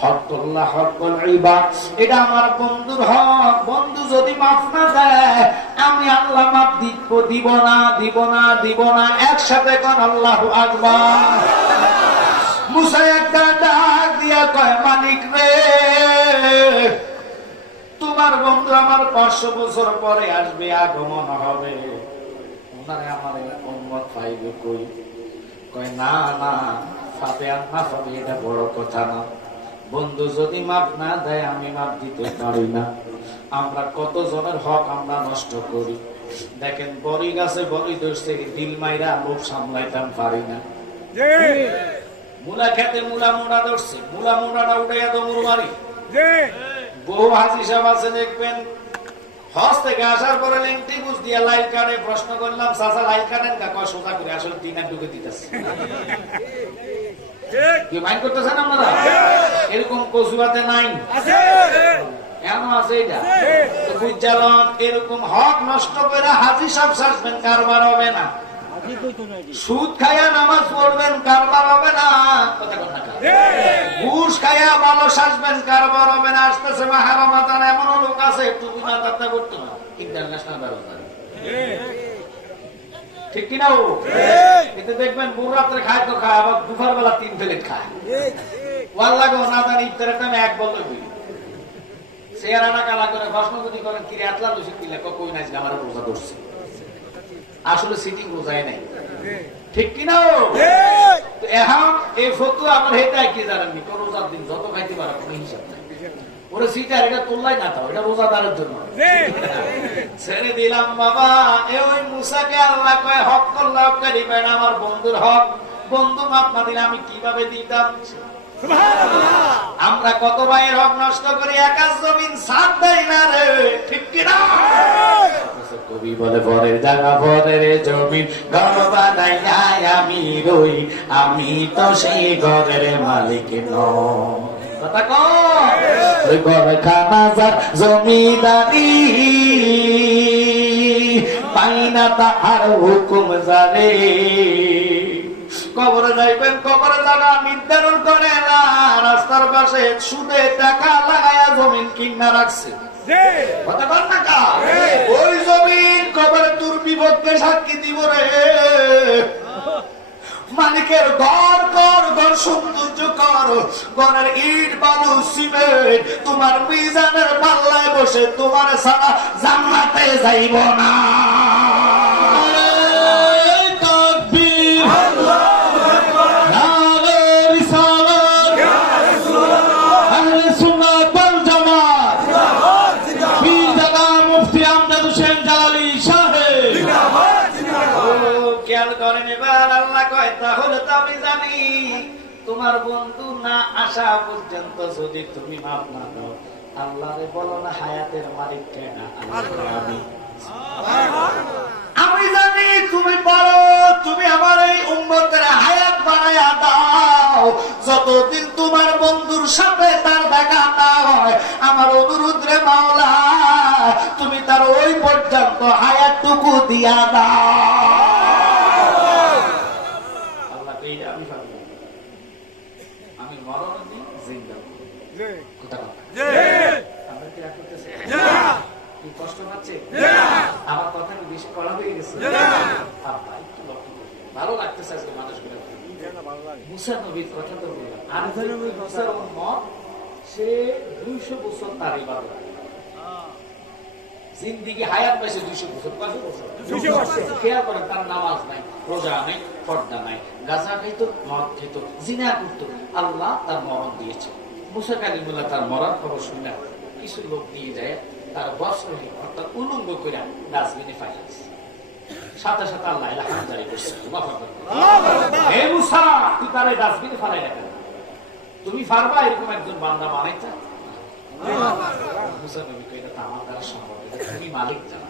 হকুল্লাহ হকুল ইবাদ, এটা আমার বন্ধুর হক। বন্ধু যদি মাফ না দেয় আমি আল্লাহ মাফ দিতে দিব না দিব না দিব না, একসাথে কোন আল্লাহু আকবার। মুসা একটা ডাক দিয়া কয়, মালিক রে, তোমার বন্ধু আমার 500 বছর পরে আসবে, আগমন হবে, ওনারে আমার উম্মত পাইবে কই? কয় না না, পাবে আর না পাবে এটা বড় কথা না, বন্ধু যদি মাপ না দেয় আমি মাপ দিতে পারি না। আমরা কত জনের হক আমরা নষ্ট করি। দেখেন বড়ি গাছে বড়ি ধরছে, দিল মাইরা লোক সামলাইতাম পারি না। মূলা খেতে মূলা মোড়া ধরছে, মূলা মোড়াটা উঠাইয়া দমুর মারি। বহু হাজি সাহেব আছে দেখবেন, হজ থেকে আসার পরে লেংটি বুঝ দিয়া লাইল কাটে। প্রশ্ন করলাম, চাচা লাইল কাটেন কা? কয় সোজা করে, আসলে 3 ঢুকে দিতেছে। কি মাইন্ড করতেছেন আপনারা? এরকম কচুয়াতে নাই, এমন আছে এটা বুঝালন। এরকম হক নষ্ট করে হাজি সাহেব শাসবেন, কারবার হবে না। সুদ খাইয়া নামাজ পড়বেন, কারবার হবে না। ঘুষ খাইয়া ভালো শাসবেন, কারবার হবে না। আসতেছে মাহে রমাদান, এমন লোক আছে টুপি না তাতে করতো না, ইন্টারন্যাশনাল ব্যবস্থা, ঠিক কিনা? এতে দেখবেন ভোর রাত্রে খায় তো খায়, আবার দুপুর বেলা 3 প্লেট খায়। ওয়াল লাগে না জানি ইফতারের টাইমে এক বললে কই চেহারাটা কালা করে প্রশ্ন যদি করেন, কি এতলা লুচি দিলে কই নাই, আমার রোজা ধরছে, আসলে সিটিং রোজাই নাই, ঠিক কিনা? এখন এই ফটো আমার হেটাই কি জানেননি, কোন রোজার দিন যত খাইতে পারে কোনো হিসাব নাই। ওরা সিটার এটা তোল্লাই না, তাও এটা রোজাদারের জন্য ছেড়ে দিলাম বাবা। ওই মুসাকে আল্লাহ কয়, হক করলে হক দিবেন, আমার বন্ধুর হক বন্ধু মাপ না দিলে আমি কিভাবে দিতাম? আমরা কত ভাইয়ের হক নষ্ট করি, একাজ জমিন সাথ দেয় না রে, ঠিক কিনা? কবি বলে, পরের জায়গা পরের জমিন ঘর বানাই নাই আমি রই, আমি তো সেই ঘরের মালিক নই। কথা কই ঘর খানা যার জমিদারি, পাই না তাহার হুকুম জানে। কবরে যাইবেন, কবরে জায়গা নির্ধারণ করে না, রাস্তার পাশে সুদে টাকা লাগায়া জমিন কিনা রাখছে। ওই জমিন কবরে তোর বিপদকে সাক্ষী দিব রে। মালিকের ঘর কর, ঘর সৌন্দর্য কর, ঘরের ইট বালু সিমেন্ট তোমার মিজানের পাল্লায় বসে তোমার সারা জান্নাতে যাইব না। তাহলে তো আমি জানি তোমার বন্ধু না আসা পর্যন্ত যদি তুমি মাপ না দাও, আল্লাহরে বলো না হায়াতের মালিক কেনা আমি জানি তুমি পারো, তুমি আমার এই উম্মতের হায়াত বানায়া দাও। যতদিন তোমার বন্ধুর সাথে তার দেখা না হয়, আমার অনুরোধ রে মাওলা, তুমি তার ওই পর্যন্ত হায়াতটুকু দিয়া দাও। আমি মরণ দিন জিন্দা কষ্ট পাচ্ছে, আমার কথা কি বেশি করা হয়ে গেছে? ভালো লাগতেছে আজকে মানুষগুলো। মুসা নবীর কথা তো বললাম, আর মুসার উম্মত সে 200 বছর তার ইবাদত, জিন্দিগি হায়াত পাইছে 200 বছর। কত বছর? 200 বছর। খেয়াল করেন, তার নামাজ নাই, রোজা নাই, পর্দা নাই, গাঁজা খাইতো, মদ খেত, জিনা করতো, আল্লাহ তার মরণ দিয়েছে। মুসা কালিমুল্লাহ তার মরার খবর শুনে কিছু লোক নিয়ে যায়, তার বস্ত্র অর্থাৎ উলঙ্গ করে ডাস্টবিনে ফাইলাইছে। সাথে সাথে আল্লাহ ইলাহান জারি করছে, হে মুসা তুই তার এই ডাস্টবিনে ফালাই রাখেন, তুমি পারবা এরকম একজন বান্দা বানাইতে? মুসা নবী কই, এটা তো আমার দ্বারা সম্ভব, তুমি মালিক জানা।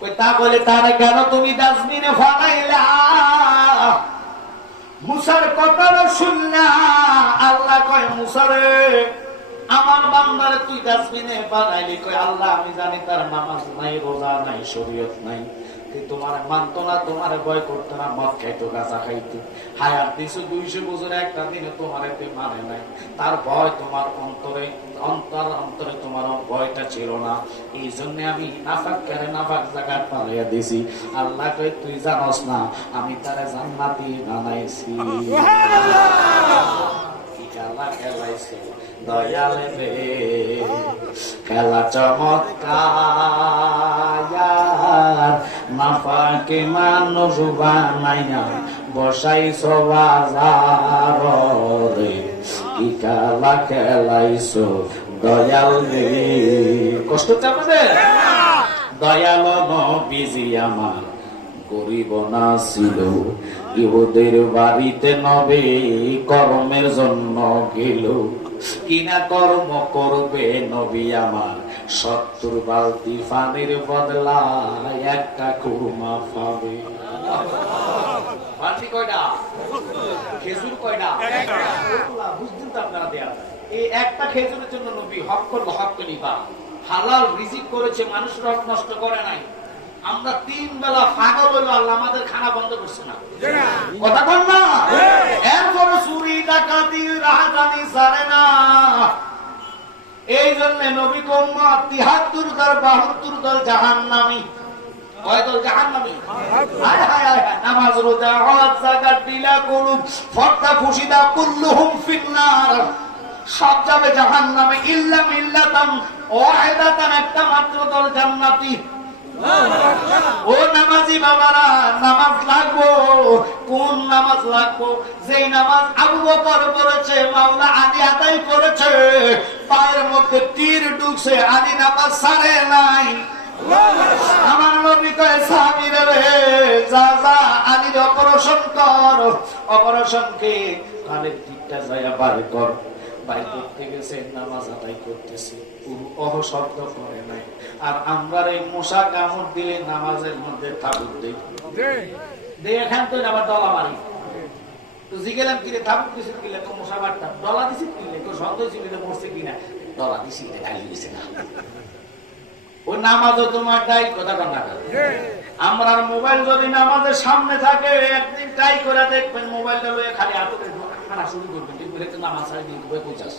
কই তা বলে তারা কেন তুমি ডাস্টবিনে ফালাইলা? মুসার কথা শুনলা আল্লাহ কয়, মুসা রে আমার বান্দারে তুই ডাস্টবিনে বানাইলি। কই আল্লাহ আমি জানি তার নামাজ নাই, রোজা নাই, শরীয়ত নাই, তোমার মানতো না, তোমার ভয় করতো না, মদ খাইতো, গাঁজা খাইতো, হায়াত দিছো 200 বছর, একটা দিনে তোমার এতে মানে নাই। তার ভয় তোমার অন্তরে, অন্তরে তোমার ভয়টা ছিল না। এই জন্য আমি নাফাক জায়গা পালাইয়া দিছি। আল্লাহ কই তুই জানোস না আমি তারে জান্নাতি বানাইছি। কি খেলা খেলাইছে দয়াল রে, খেলা চমৎকার, নাফাকে মানুষ বানাইয়া বসাইছো বাজার রে। কি খেলা খেলাইছো দয়াল রে। কষ্ট হচ্ছে আপনাদের? দয়াল নবীজি আমার গরিব না ছিল, ইহুদের বাড়িতে নবী কর্মের জন্য গেল। কিনা কর্ম করবে নবী আমার, 70 বালতি পানির বদলা একটা কুরমা পাবে। বালতি কয়টা? খেজুর কয়টা? বুঝতেন তো আপনারা দেয়া। এই একটা খেজুরের জন্য নবী হক করলো, হক নিবা হালাল রিজিক করেছে, মানুষের হক নষ্ট করে নাই। আমরা 3 বেলা পাগল হইল, আল্লাহ আমাদের খানা বন্ধ করছে না। কথা বল না। এরপর চুরি ডাকাতি রাহাজানি ছাড়ে না। এই জন্য নবী কওমা 73 দল 72 দল জাহান্নামী। কয় দল জাহান্নামী? হায় হায় হায়। নামাজ রোজা হজ যাকাত বিলা কুলুব ফরদা ফুশিদা কুল্লুহুম ফিন্নার। সব যাবে জাহান্নামে ইল্লা মিল্লাতান ওয়াহিদাতান, একটা মাত্র দল জান্নাতি। ও নামাজি বাবারা, নামাজ লাগবো। কোন নামাজ লাগবো? যেই নামাজ আবু বকর পড়েছে, মাওলা আলী আদায় করেছে, পায়ের মধ্যে তীর ঢুকছে, আলী নামাজ ছাড়ে নাই। আমার নবী কয় সাহাবীরা রে, যা যা আলীর অপারেশন কর। অপারেশন কে কানের দিকটা যায় বার কর। বাইর করতে গেছে, নামাজ আদায় করতেছে, অহ শব্দ করে নাই। আর আমরা এই মশা কামড় দিলে নামাজের মধ্যে তাবুক দেই, এখান তো আবার ডলা মারি। তো জিগেলাম কিরে তাবুক দিছি কিলে, তো মশা মারতাম, ডলা দিছি কিলে, তো সন্দেহ ছিল মরছে কিনা, ডলা দিছি ঢালি দিছে না। ওই নামাজও তোমার দায়ী, কথা কন না। আমরা মোবাইল যদি নামাজের সামনে থাকে, একদিন ট্রাই করে দেখবেন, মোবাইলটা লয়ে খালি হাতে হাঁটা শুরু করবেন, ঠিক বলে তো নামাজ ছাড়ি দিয়ে পৌঁছাস।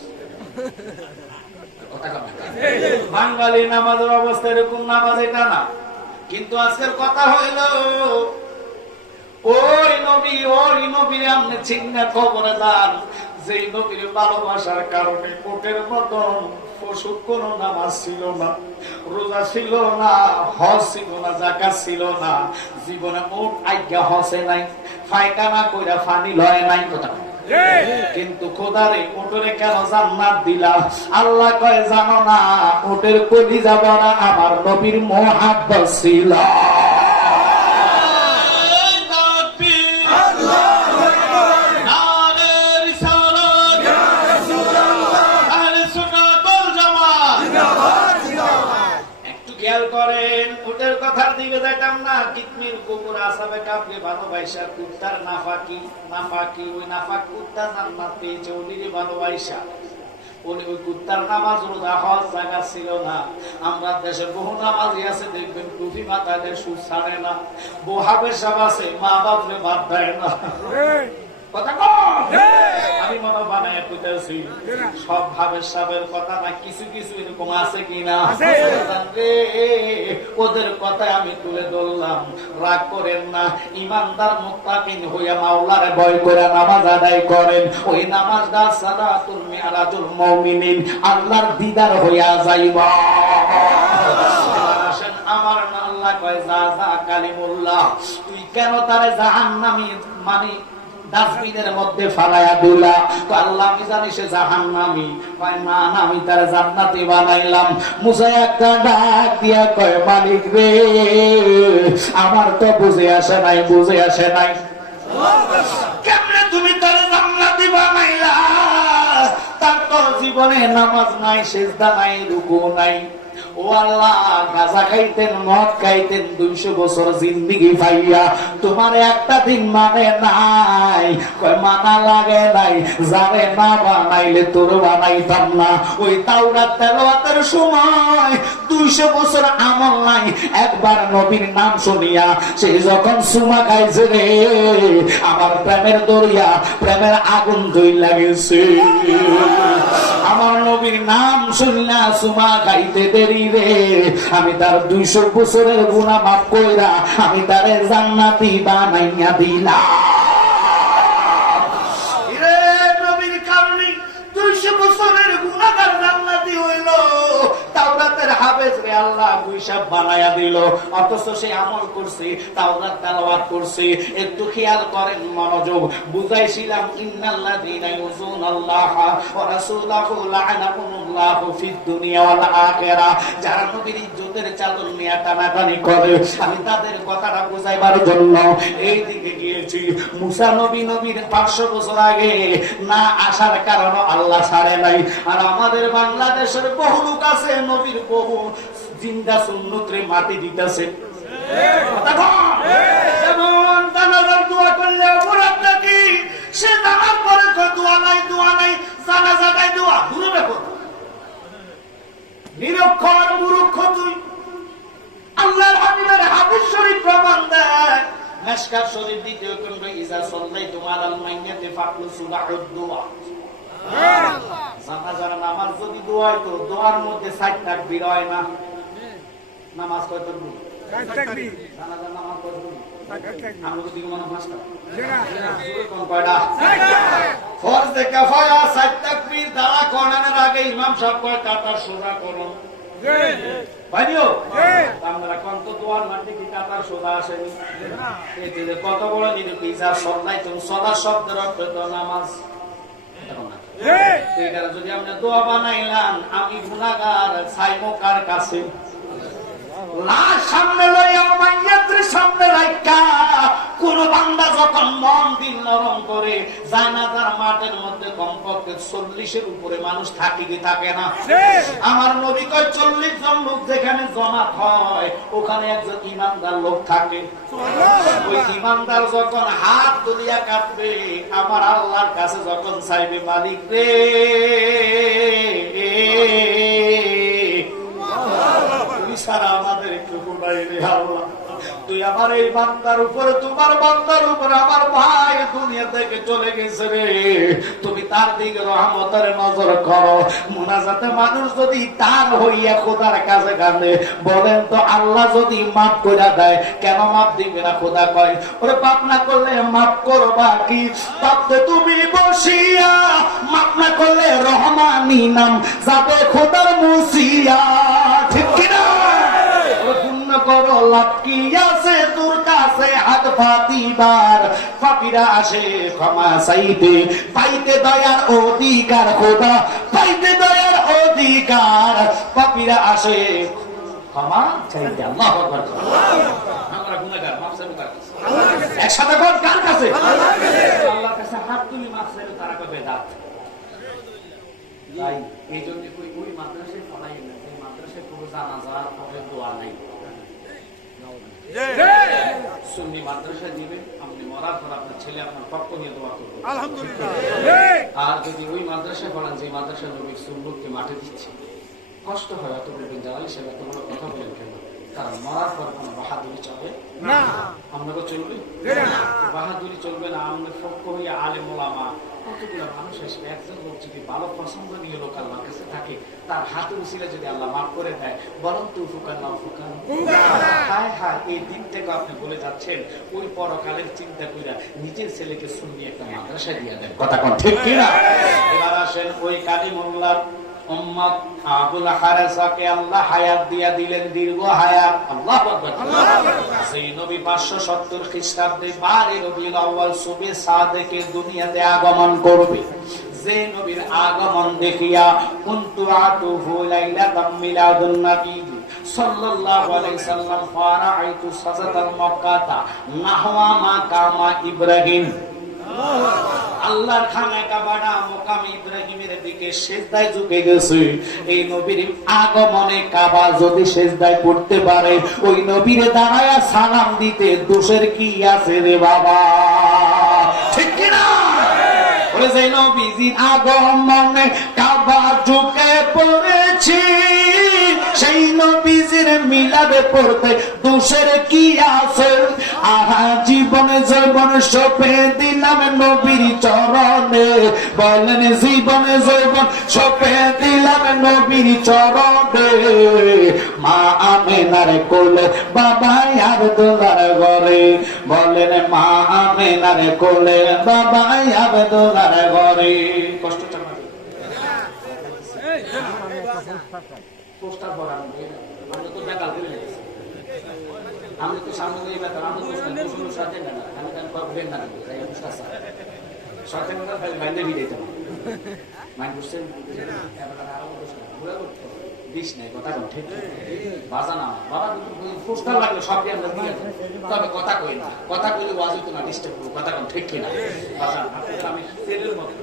বাঙালি নামাজের অবস্থা এরকম, নামাজ এটা না। কিন্তু আজকের কথা হইল ওই নবীর আপনি চিন্তা খবরে যান, যে নবীর ভালোবাসার কারণে কোটের মতন পশু কোন নামাজ ছিল না, রোজা ছিল না, হজ ছিল না, যাকাত ছিল না, জীবনে মোট আজ্ঞা হসে নাই, ফায়খানা কইরা ফানি লয় নাই। কথা কিন্তু খোদারে ওটরে কেন জান্নাত দিলা? আল্লাহ কয় জানো না, ওটের কলিজা ভরা আমার নবীর মুহাব্বত ছিল। কথার দিকে যাইতাম না। কিতমির কুকুর আসাবে কাপড়ে ভালোবাসা, কুত্তার নাফাকি ওই নাফাক কুত্তা জান্নাত পেয়েছে ওলিরে ভালোবাসা। ওই কুত্তার নামাজ রোজা হজ জায়গা ছিল না। আমরা দেশে বহু নামাজি আছে, দেখবেন টুপি মাথায় সুদ ছাড়ে না, বোহাবের সব আছে, মা বাপরে বাদ দেয় না। আমি মনে বানায় কইতেছি, সব ভাবের সাবের কথা না, কিছু কিছু এরকম আছে কিনা। ওদের কথা আমি তুলে ধরলাম, রাগ করেন না। ইমানদার মুত্তাকিন হইয়া মাওলারে ভয় করে নামাজ আদায় করেন। ওই নামাজটা সালাতুল মিরাজুল মুমিনিন, আল্লাহর দিদার হইয়া যাইবা। আমার আল্লাহ কয় যা যা কালিমুল্লাহ, তুই কেন তারে জাহান্নামী মানে ডাস্টবিনের মধ্যে ফালাইয়া দিলা? আল্লাহ আমি জানি সে জাহান্নামী। কয় না না, আমি তার জান্নাতি বানাইলাম। মুসা একটা ডাক দিয়া কয় মালিক রে, আমার তো বুঝে আসে নাই, কেমনে তুমি তার জান্নাতি বানাইলা? তার তো জীবনে নামাজ নাই, সিজদা নাই, রুকু নাই, ও আল্লাহ গাঁজা খাইতেন, মদ খাইতেন, 200 বছর জিন্দেগি পাইয়া তোমার একটা দিন মানে নাই, কয় মানা লাগে নাই, যারে না বানাইলে তোর বানাইতাম না। ওই তাওরাত তেলাওয়াতের সময় 200 বছর আমল নাই, একবার নবীর নাম শুনিয়া সে যখন সুমা খাইছে রে, আমার প্রেমের দরিয়া, প্রেমের আগুন জ্বলা গেছে। আমার নবীর নাম শুনলা সুমা খাইতে দেরি রে, আমি তার 200 বছরের গুনাহ মাফ কইরা আমি তারে জান্নাতি বানাইয়া দিলাম। রে নবীর কারণে 200 বছরের গুনাহগার জান্নাতি হইল, তাওরাতের হাফেজ রে আল্লাহ হিসাব বানায়া দিল, অথচ সে আমল করছে, তাওরাত তেলাওয়াত করছে। একটু খেয়াল করেন, মনোযোগ। বুঝাইছিলাম ইন্নাল্লাযীনা ইউযুনাল্লাহা ওয়া রাসূলাহু লা'নাহুমুল্লাহু ফিদ দুনিয়া ওয়াল আখিরাহ, যারা নবীর ইজ্জতের চাদর নিয়ে টানাটানি করে, আমি তাদের কথাটা বুঝাইবার জন্য এই দিকে গিয়েছি। মুসা নবীর 500 বছর আগে না আসার কারণে আল্লাহ ছাড়ে নাই। আর আমাদের বাংলাদেশের বহু লোক আছে নবীর বহু জিন্দা সুন্নতরে মাটি দিতেছে। যেমন জানাজার দোয়া করলে অপরাধ নাকি, সে নামাজ পড়ে কয় দোয়া নাই, দোয়া নাই, জানাজা গায় দোয়া, দূরে রাখো। নিরক্ষর মূর্খ তুই। আল্লাহর হাবিবের হাদিস শরীফ প্রমাণ দেয়। মিশকাত শরীফ দ্বিতীয় খণ্ড, ইজা সাল্লাইতুম আলাল মাইয়াতি ফাকলুসু লাহুদ দুআ। জানাজার নামাজ যদি দোয়া হইতো, দোয়ার মধ্যে 4 তাকবীর হয় না। নামাজ কয় তাকবীর? 4 তাকবীর। জানাজার নামাজ কয় তাকবীর? 4 তাকবীর। আমরা যদি মনে পাঁচটা। কোন কয়টা? 4 ফরজ কিফায়া 4 তাকবীর দ্বারা কোরআনের আগে ইমাম সাহেব কয় কাতার সোজা করুন। ভাইও আমরা কোন তো দোয়ার মধ্যে কি কাতার সোজা আসেনি? এই যে কত বড় নিরূপী, যা সাল্লাইতুম, সালা শব্দের অর্থ তো নামাজ। যদি আপনি দোয়া বানাইলাম, আমি গুনাহগার, চাইমো কার কাছে? লাশ সামনে লইয়া, মাইয়াতের সামনে রাখা কোন বান্দা যখন মন দিল নরম করে, জানাজার মাঠের মধ্যে কমপক্ষে 40-এর উপরে মানুষ থাকে কি থাকে না? আমার নবী কয় 40 জন লোক যেখানে জমা হয়, ওখানে একজন ইমানদার লোক থাকে। ওই ইমানদার যখন হাত তুলিয়া কাটবে, আমার আল্লাহর কাছে যখন চাইবে, মালিক রে সারা আমাদের একটু কোনাই রে আল্লাহ, তুই আমার এই বান্দার উপরে, তোমার বান্দার উপরে আমার ভাই দুনিয়া থেকে চলে গেছে রে, তুমি তার দিকে রহমতের নজর করো। মুনাজাতে মানুষ যদি তার হইয়া খোদার কাছে কাঁদে, বলেন তো আল্লাহ যদি মাফ করে দেয়, কেন মাফ দিবে না? খোদা কয় ওরে পাপ না করলে মাফ করবা কি? তবে তুমি বসিয়া মাফ না করলে রহমানি নাম যাবে খোদার মুসিয়া, ঠিক কিনা? করো লাভ কি আছে তোর কাছে হাত পাতিবার, পাপীরা আসে ক্ষমা চাইতে, পাইতে দয়ার অধিকার খোদা, পাইতে দয়ার অধিকার, পাপীরা আসে ক্ষমা চাইতে। আল্লাহু আকবার। আমরা গুনাহগার, মাফ চাইবো কার কাছে? একসাথে কোন কার কাছে? আল্লাহর কাছে হাত তুলি মাফ চাইবো, তারা কবে দাঁত। তাই এই জন্য ওই মাদ্রাসায় পড়াই না, এই মাদ্রাসায় পুরো জানাজার পরে দোয়া নাই। সুন্নি মাদ্রাসা দিবেন, আপনি মরার পর আপনার ছেলে আপনার পক্ষ নিয়ে দোয়া করবে আলহামদুলিল্লাহ। আর যদি ওই মাদ্রাসায় পড়ান যে মাদ্রাসা নবীর সুন্নতকে মাঠে দিচ্ছে, কষ্ট হয়, অত বলবেন জালাল সাহেব এত বড় কথা বলেন কেন? কারণ মরার পর কোনো বাহাদুরি চলে না। আপনাকে চলবে বাহাদুরি চলবে না। আমাদের পক্ষ হয়ে আলেম ওলামা কতগুলো মানুষ আসবে, একজন লোক যদি ভালো পছন্দনীয় লোক আল্লাহর কাছে থাকে, তার হাতের উসিলা যদি আল্লাহ মাফ করে দেয়, বরং তো ফুকান না ফুকান। হায় হায়, এই দিন থেকে আপনি বলে যাচ্ছেন, ওই পরকালের চিন্তা করে নিজের ছেলেকে সুন্নি একটা মাদ্রাসা দিয়ে দেন। কথা কোন ঠিক কিনা? এবার আসেন ওই কালিমুল্লাহ উম্মত আবুল হারেসাকে আল্লাহ হায়াত দিয়া দিলেন, দীর্ঘ হায়াত। আল্লাহু আকবার। সেই নবী 570 খ্রিস্টাব্দে 12 রবিউল আউয়াল সুবে সাদেকে দুনিয়াতে আগমন করবে। যে নবীর আগমন দেখিয়া কুনতু আতুহু লাইলাতাম মিলাদুন নবী সাল্লাল্লাহু আলাইহি সাল্লাম ফারাআইতু সাজাতাল মক্কাতা নাহওয়া মা কামা ইব্রাহিম। আল্লাহর খানা কাবাটা মোকাম ইব্রাহিমের দিকে সিজদায় ঝুঁকে গেছে। এই নবীর আগমনে কাবা যদি সিজদায় পড়তে পারে, ওই নবীরে দাঁড়ায়া সালাম দিতে দোষের কি আছে রে বাবা? ঠিক কিনা? ওরে যে নবীজির আগমনে কাবা ঝুঁকে পড়েছি, সেই নবীজির মিলাদে পড়তে দোষের কি আছে? আহা জীবনে জীবন সঁপে দিলাম নবীর চরণে, বলেন জীবনে জীবন সঁপে দিলাম নবীর চরণে। মা আমেনার কোলে বাবা আব্দুল্লাহর ঘরে, বলেন মা আমেনার কোলে বাবা আব্দুল্লাহর ঘরে। কষ্টটা না পোস্টার পড়া আমরা তো বেকাল করে গেছি, আমরা তো সামনে দিয়ে বেকাল, আমরা তো সাথে না আমি তার পাবেন না তাই আমি সাথে সাথে না খালি বাইরে ভিড়ে যেতাম মাইন্ড করছেন বিষ নেই কথা কোন ঠিক বাজা না বাবা পোস্টার লাগলে সবই আমরা দিয়ে তবে কথা কই না, কথা কইলে ওয়াজ হইতো না, ডিস্টার্ব করবো, কথা কোন ঠিক কিনা বাজা আমি ছেলের মতো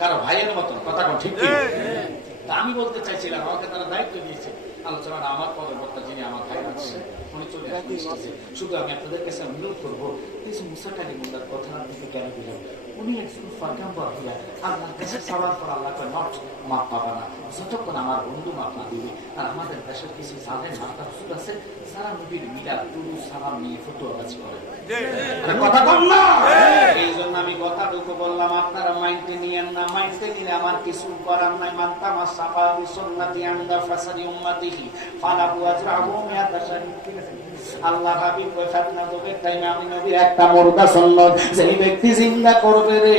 কারো ভাইয়ের মতো, কথা কোন ঠিক কিনা? আমি বলতে চাইছিলাম আমাকে তারা দায়িত্ব দিয়েছে আলোচনাটা আমার পরবর্তী যিনি আমার ভাই আছে উনি চলে আসছে, শুধু আমি আপনাদের কাছে অনুরোধ করবো কিছু মুসাটারি মোল্লার কথা আপনাকে কেন দিলাম। উনি একজন পয়গম্বর হইয়া আল্লাহর কাছে সওয়াল করে আল্লাহ কয় নট মাপ পাবা না যতক্ষণ আমার বন্ধু মাপ না দিবে। আর আমাদের দেশের কিছু জানেন মাতা রসুল আছে সারা নবীর মিলাদ দুরূদ সালাম নিয়ে ফতোয়াবাজি করে, কথা বল না। এই জন্য আমি কথাটুকু বললাম, আপনারা মাইন্ডে নিয়েন না, মাইন্ডে নিলে আমার কিছু করার নাই। মানতা মাসাফা বিসুন্নতি আনদা ফাসাদি উম্মতিহি ফালাহু আজরাহু মিয়াতা শারীক। আল্লাহ হাবিব কয় ফাতনা যুগের টাইমে আমি নবীর একটা মুর্দা সুন্নাত যেই ব্যক্তি জিন্দা করবে রে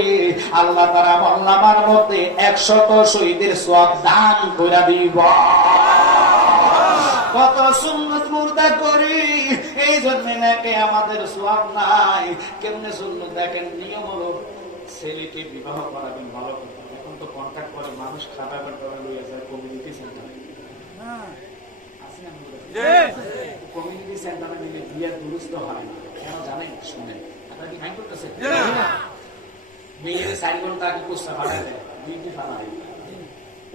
আল্লাহ তাআলা আমলনামার মধ্যে 100 শহীদের সওয়াব দান কইরা দিব। কত সুন্নাত মুর্দা করি, এই জন্য নাকি আমাদের সওয়াব নাই। কেমনে সুন্নাত দেখেন, নিয়ম হলো ছেলেকে বিবাহ করাবেন ভালো করে, এখন তো কন্ট্যাক্ট করে মানুষ খাবার করে লইয়া যায় কমিউনিটি সেন্টারে। কমিউনিটি সেন্টারে নিলে বিয়ের দুরুস্ত হয় না, কেন জানেন? শুনেন, আপনারা কি মাইন্ড করতেছেন? মেয়ের 4 ঘন্টা আগে কুস্তা ফাটাই দেয়, বিউটি ফাটাই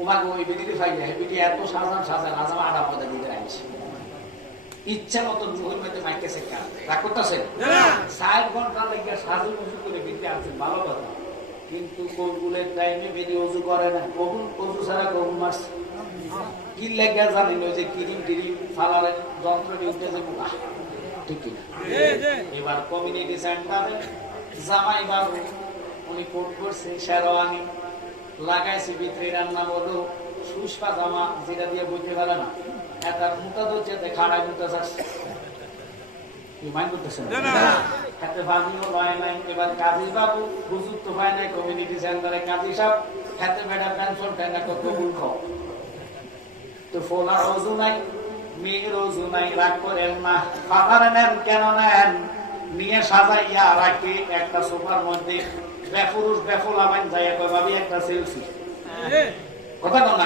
ওমাকে ওই বিউটি ফাই দেয়, বিউটি এত সাজান সাজান আজামা আডা পদা দিতে রাখছে ইচ্ছা মতন মুখের মধ্যে মাইকেছে কাজ রাগ করতেছেন। 4 ঘন্টা লেগে সাজু উজু করে বিতে আসছেন, ভালো কথা, কিন্তু কবুলের টাইমে বেরিয়ে উজু করে না, কবুল উজু ছাড়া কবুল মারছে কি লেগে জানি না, যে কিরিম টিরিম ফালারে যন্ত্র উঠে যে মুখা ঠিক কিনা। এবার কমিউনিটি সেন্টারে জামাই বাবু উনি কোট করছে শেরওয়ানি লাগাইছে, ভিতরে রান্না বলো সুস্পা জামা যেটা দিয়ে বইতে পারে না, এটার মুখা ধরছে খাড়ায় মুখা যাচ্ছে, মাইন্ড করতেছেন হাতে পানিও লয় নাই। এবার কাজী বাবু হুজুর তো হয় নাই কমিউনিটি সেন্টারে, কাজী সাহেব হাতে বেড়া পেনশন ফেনা কবুল খাও তো ফোলার ওজু নাই, মেয়ের ওজু নাই, রাগ করেন না, ফাদার নেন কেন নেন, নিয়ে সাজাইয়া রাখে একটা সোফার মধ্যে বেপুরুষ বেফুলা বান যাইয়া কয় ভাবি একটা সেলফি, কথা কন না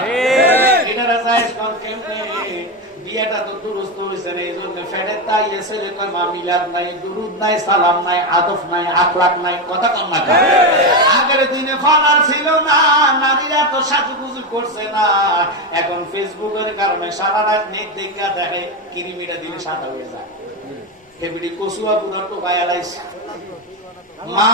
এটা জায়েজ কোন কেমনে? বিয়েটা তো দুরুস্ত হইছে না, এইজন্য ফেডের তাই এসে কয় মা মিলাদ নাই, দুরুদ নাই, সালাম নাই, আদব নাই, আখলাক নাই, কথা কন না। আগের দিনে ফালার ছিল না, নারীরা তো সাজুগুজু করছে না, এখন ফেসবুকের কারণে সারা রাত নেট দেখা দেখে কিরিমিটা দিলে সাদা হয়ে যায়, হেবিডি কচুয়া পুরা তো গায়ে লাইছে। মা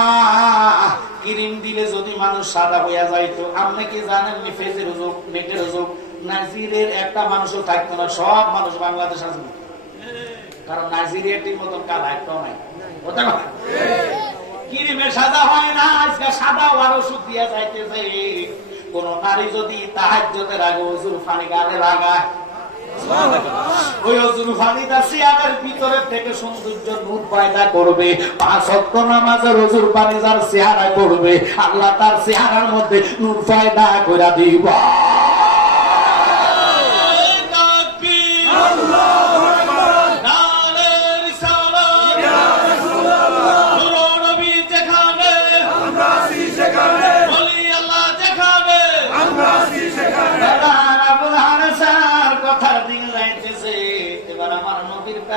ক্রিম দিলে যদি মানুষ সাদা হইয়া যাইতো, আপনি কি জানেন ফেজের অজুব নেটের অজুব নাইজেরিয়ার একটা মানুষও থাকতো না, সব মানুষ বাংলাদেশ আসবে, কারণ নাইজেরিয়াটির মতন কালা একটাও নাই, ক্রিমে সাদা হয় না, আজকে সাদা হওয়ার ওষুধ দিয়া যাইতেছে। কোন নারী যদি তাহাজ্জুদের আগে ওজুর পানি গালে লাগায়, ওই ওজুর পানিটা চেহারার ভিতরে থেকে সৌন্দর্য নূর পয়দা করবে, 5 ওয়াক্ত নামাজের ওজুর পানি যার চেহারা করবে, আল্লাহ তার চেহারার মধ্যে নূর পয়দা করে দিব।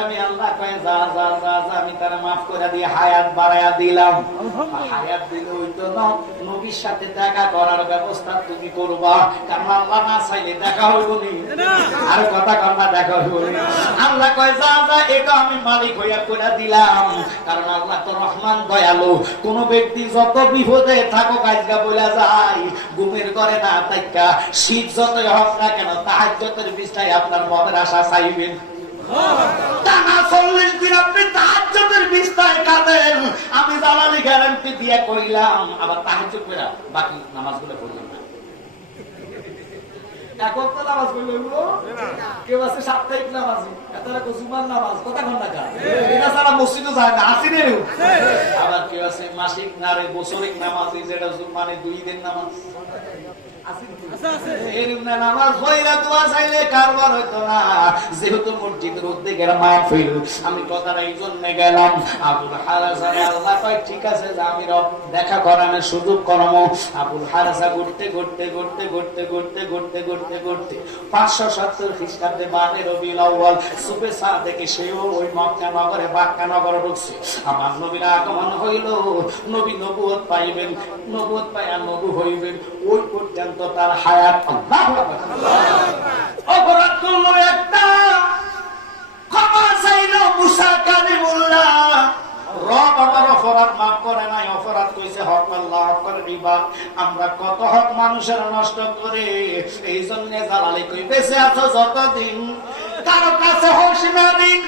আমি আল্লাহ কয় যা যা যা যা, আমি তারা মাফ করে দিয়ে হায়াত বাড়ায়া দিলাম। হায়াত দিলে হইতো না, নবীর সাথে দেখা করার ব্যবস্থা তুমি করবা, কারণ আল্লাহ না চাইলে দেখা হইব না। আর কথা কন্যা দেখা হইব না। আল্লাহ কয় যা যা, এটা আমি মালিক হইয়া করে দিলাম, কারণ আল্লাহ তো রহমান দয়ালু। কোন ব্যক্তি যত বিপদে থাকুক আজকা বলে যায়, ঘুমের ঘরে না থাকা শীত যতই হোক না কেন তাহাজ্জুদের বিছানায় আপনার মনের আশা চাইবেন। টানা 40 দিন আপনি তাহাজ্জুদের বিছানায় কাঁদেন, আমি জালালি গ্যারান্টি দিয়ে কইলাম। আবার তাহাজ্জুদ করে বাকি নামাজগুলো পড়লাম না, এখন তো নামাজ পড়লো কেউ আছে সাপ্তাহিক নামাজি, এতটা জুমার নামাজ কথা কন না এটা সারা মসজিদও যায় না, আসি রে। আবার কেউ আছে মাসিক নারে বছরিক নামাজি, যেটা মানে 2 দিন নামাজ। যেহেতু মসজিদের উদ্যোগের মাহফিল, আমি কথাটা এই জন্য গেলাম। আবুল হারাসানে আল্লাহ কয় ঠিক আছে যে আমি রব দেখা করানোর সুযোগ করম। আবুল হারাসা ঘুরতে ঘুরতে ঘুরতে ঘুরতে ঘুরতে ঘুরতে ঘুরতে ঘুরতে 570 খ্রিস্টাব্দে 12 রবিউল আউয়াল সুবে সা দেখে সেও ওই মক্কা নগরে বাক্কা নগরে ঢুকছে। আমার নবীর আগমন হইল, নবী নবুয়ত পাইবেন, নবুয়ত পাইয়া নবী হইবেন, ওই পর্যন্ত তার হায়াত। আল্লাহু আকবার। অপরাধ করলো একটা, ক্ষমা চাইলো মুসা কালিমুল্লাহ, রব আমার অপরাধ মাফ করে নাই। অপরাধ কইছে হক আল্লাহ হক ইবাদ। আমরা কত হক মানুষের নষ্ট করে, এই জন্য জালালি কই বেঁচে আছো যতদিন, কারো কাছে হোস না দিন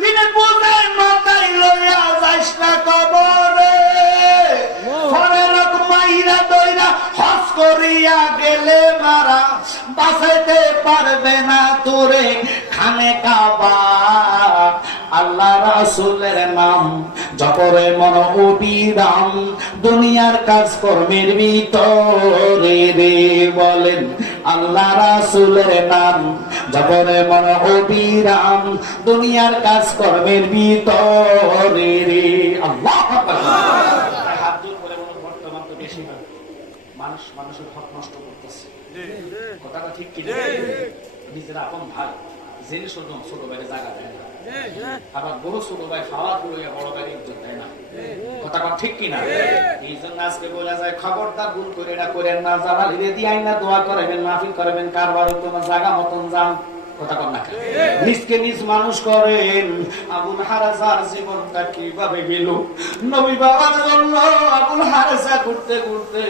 দিনে বুঝে মাথায় লইয়া যাইস না কবরে। ফরেরত মাইরা দইরা হজ করিয়া গেলে মারা, বাঁচাইতে পারবে না তোরে খানে কাবা। আল্লাহ রাসূলের নাম জপরে মন অবিরাম, দুনিয়ার কাজ কর্মের ভিতরে রে বলেন। আল্লাহ রাসূলের নাম জপরে মন অবিরাম, দুনিয়ার কাজ কর্মের ভিতরে রে। আল্লাহু আকবার। হাত জোর করে বলুন, বর্তমান তো বেশিরভাগ মানুষ মানুষের হক নষ্ট করতেছে। কথাটা ঠিক কি? নিজেরা আপন ভাই জেনে শুধু ছোট ভাইয়ের জায়গা দেয় না, আবার বড় ছোট ভাই খাওয়া খুলে বড় ভাইয়ের ইজ্জত দেয় না। কথাটা ঠিক কিনা? এই জন্য আজকে বলা যায় খবরদার ভুল করে এটা করেন না। যারা লিরে দিয়ে আইন না দোয়া করবেন, মাহফিল করবেন, কারবার হইতো না, জায়গা মতন যান। কথা কন না, নিজকে নিজ মানুষ করেন। আবুল হারাসার জীবনটা কিভাবে গেল নবী বাবার জন্য। আবুল হারাসা ঘুরতে ঘুরতে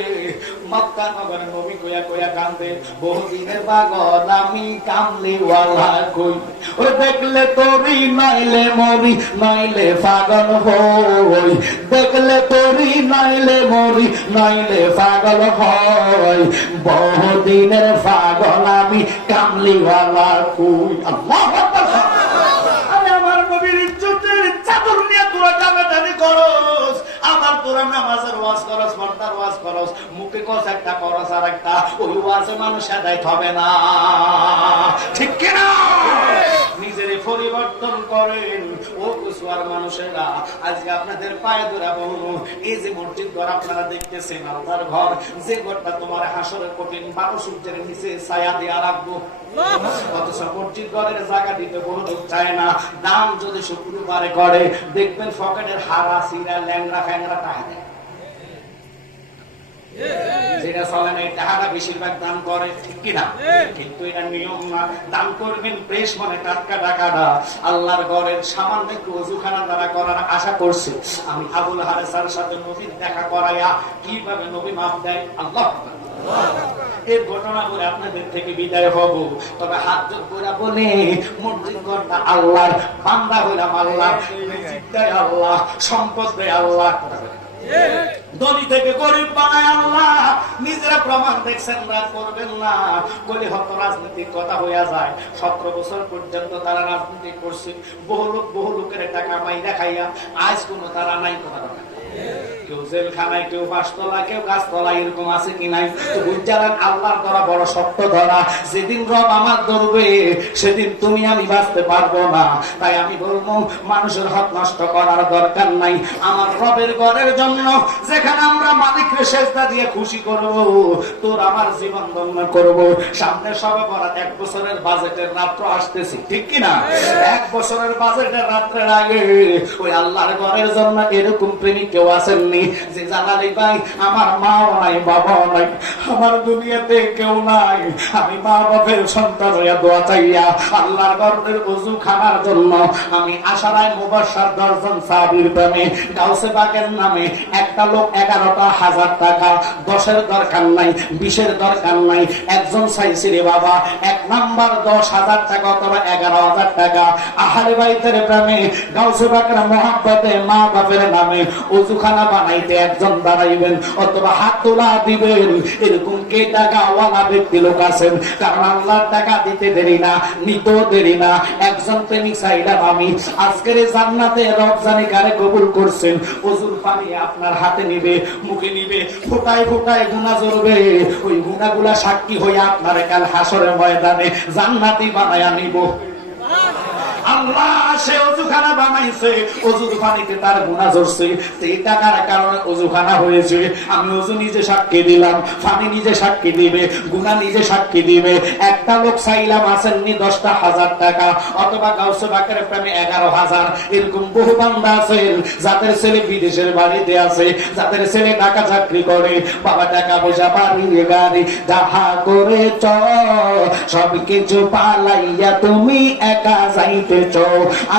মক্কা নগরে নবী কইয়া কইয়া কান্দে, বহুদিনের পাগল আমি কামলি ওয়ালা কই, ওরে দেখলে তোরি নাইলে মরি, নাইলে পাগল হই, দেখলে তোরি নাইলে মরি, নাইলে পাগল হয়, বহুদিনের পাগল আমি কামলি ওয়ালা কই। আল্লাহু আকবার। আরে আমার নবীর ইজ্জতের চাদর নিয়ে তোরা টানাটানি করস, আমার তোরা নামাজের ওয়াজ করস, ফরদার ওয়াজ করস, মুখে কস একটা করস আর একটা, ওই ওয়াজে মানুষ হেদায়েত হবে না। ঠিক কি না? নিজের পরিবর্তন করেন। ও কুসওয়ার মানুষেরা, আজকে আপনাদের পায়ে ধরা বলুন, এই যে মসজিদ ঘর আপনারা দেখতেছেন, আল্লাহর ঘর, যে ঘরটা তোমার হাসরের কঠিন 12 সূর্যের নিচে ছায়া দিয়ে রাখবো, অথচ মসজিদ ঘরের জায়গা দিতে বহু লোক চায় না। দাম যদি শুক্রবারে করে দেখবেন পকেটের হারা সিরা ল্যাংরা ফ্যাংরা টাকা দেয়, যেটা চলে না, টাকাটা বেশিরভাগ দান করে। ঠিক কিনা? কিন্তু এটা নিয়ম না। দান করবেন ফ্রেশ মানে টাটকা টাকাটা। আল্লাহর ঘরের সামান্য একটু ওযুখানা দ্বারা করার আশা করছে। আমি আবুল হারেসার সাথে নবীর দেখা করাইয়া কিভাবে নবী মাফ দেয়। আল্লাহ এর ঘটনা করে আপনাদের থেকে বিদায় হব। তবে হাত জোর করে বলে, মসজিদ ঘরটা আল্লাহর, বান্দা হইলাম আল্লাহ, রিজিক দেয় আল্লাহ, সম্পদ দেয় আল্লাহ, ধনী থেকে গরিব বানায় আল্লাহ। নিজেরা প্রমাণ দেখছেন, রাজ করবেন না বলে হয়তো রাজনীতির কথা হইয়া যায়। 17 বছর পর্যন্ত তারা রাজনীতি করছে, বহু লোকের টাকা মাই দেখাইয়া আজ কোনো তারা নাই। কথা কেউ জেলখানায়, কেউ পাঁচতলা, কেউ গাছতলা, এরকম আছে কি নাই? তো বুঝালেন আল্লাহর ধরা বড় শক্ত ধরা। যেদিন রব আমার ধরবে সেদিন তুমি আমি বাঁচতে পারবো না। তাই আমি বলবো মানুষের হক নষ্ট করার দরকার নাই। আমার রবের ঘরের জন্য যেখানে আমরা মালিককে সেজদা দিয়ে খুশি করব, তোর আমার জীবন ধন্য করব। সামনে সবে বরাত 1 বছরের বাজেটের রাত্র আসতেছি, ঠিক কিনা? 1 বছরের বাজেটের রাত্রের আগে ওই আল্লাহর ঘরের জন্য এরকম প্রেমিক কেউ আসেননি যে জানালি ভাই আমার মাও নাই, বাবাও নাই, আমার দুনিয়াতে কেউ নাই, আমি মা বাপের সন্তান হইয়া দোয়া চাইয়া আল্লাহর ঘরের ওযু খানার জন্য আমি আশারায় মুবাশশার 10 জন সাহাবীর প্রেমে গাউসে পাকের নামে একটা লোক 11,000 টাকা, 10-এর দরকার নাই, 20-এর দরকার নাই, একজন চাইছে রে বাবা 1 নাম্বার 10,000 টাকা অথবা 11,000 টাকা আহলে বাইতের প্রেমে গাউসে পাকের মহব্বতে মা বাপের নামে ওযুখানা বানাইতে একজন দাঁড়াইবেন অথবা হাত তোলা দিবেন। এরকম কে টাকাওয়ালা ব্যক্তি লোক আছেন? কারণ আল্লাহর টাকা দিতে দেরি না, নিতেও দেরি না। একজন প্রেমিক চাইলাম আমি, আজকের এই জান্নাতে রব জানি কারে কবুল করছেন। ওযুর পানি আপনার হাতে নিবে, মুখে নিবে, ফোটায় ফোটায় গুনাহ ঝরবে। ওই গুনাহগুলা সাক্ষী হয়ে আপনার কাল হাসরের ময়দানে জান্নাতি বানায়া নিব। আল্লাহ সে ওযুখানা বানাইছে, ওযুর পানিতে তার গুনাহ ঝরছে, সেই টাকার কারণে ওযুখানা হয়েছে। আমি ওযু নিজে সাক্ষী দিলাম, পানি নিজে সাক্ষী দিবে, গুনাহ নিজে সাক্ষী দিবে। একটা লোক চাইলাম আসেননি 10,000 টাকা অথবা গাউসে পাকের প্রেমে 11,000। এরকম বহু বান্দা আছেন যাদের ছেলে বিদেশের বাড়িতে আছে, যাদের ছেলে ঢাকা চাকরি করে, বাবা টাকা পয়সা বাড়ি গাড়ি যাহা করেছ সব কিছু পালাইয়া তুমি একা যাইতে।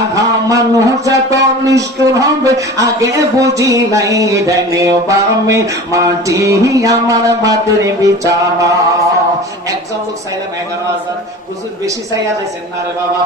আহা মানুষ এত নিষ্ঠুর হবে আগে বুঝি নাই, ডাইনে বামে মাটি আমার মাটির বিছানা। একজন লোক চাইলাম 11,000, হুজুর বেশি চাইয়া দিয়েছেন না রে বাবা।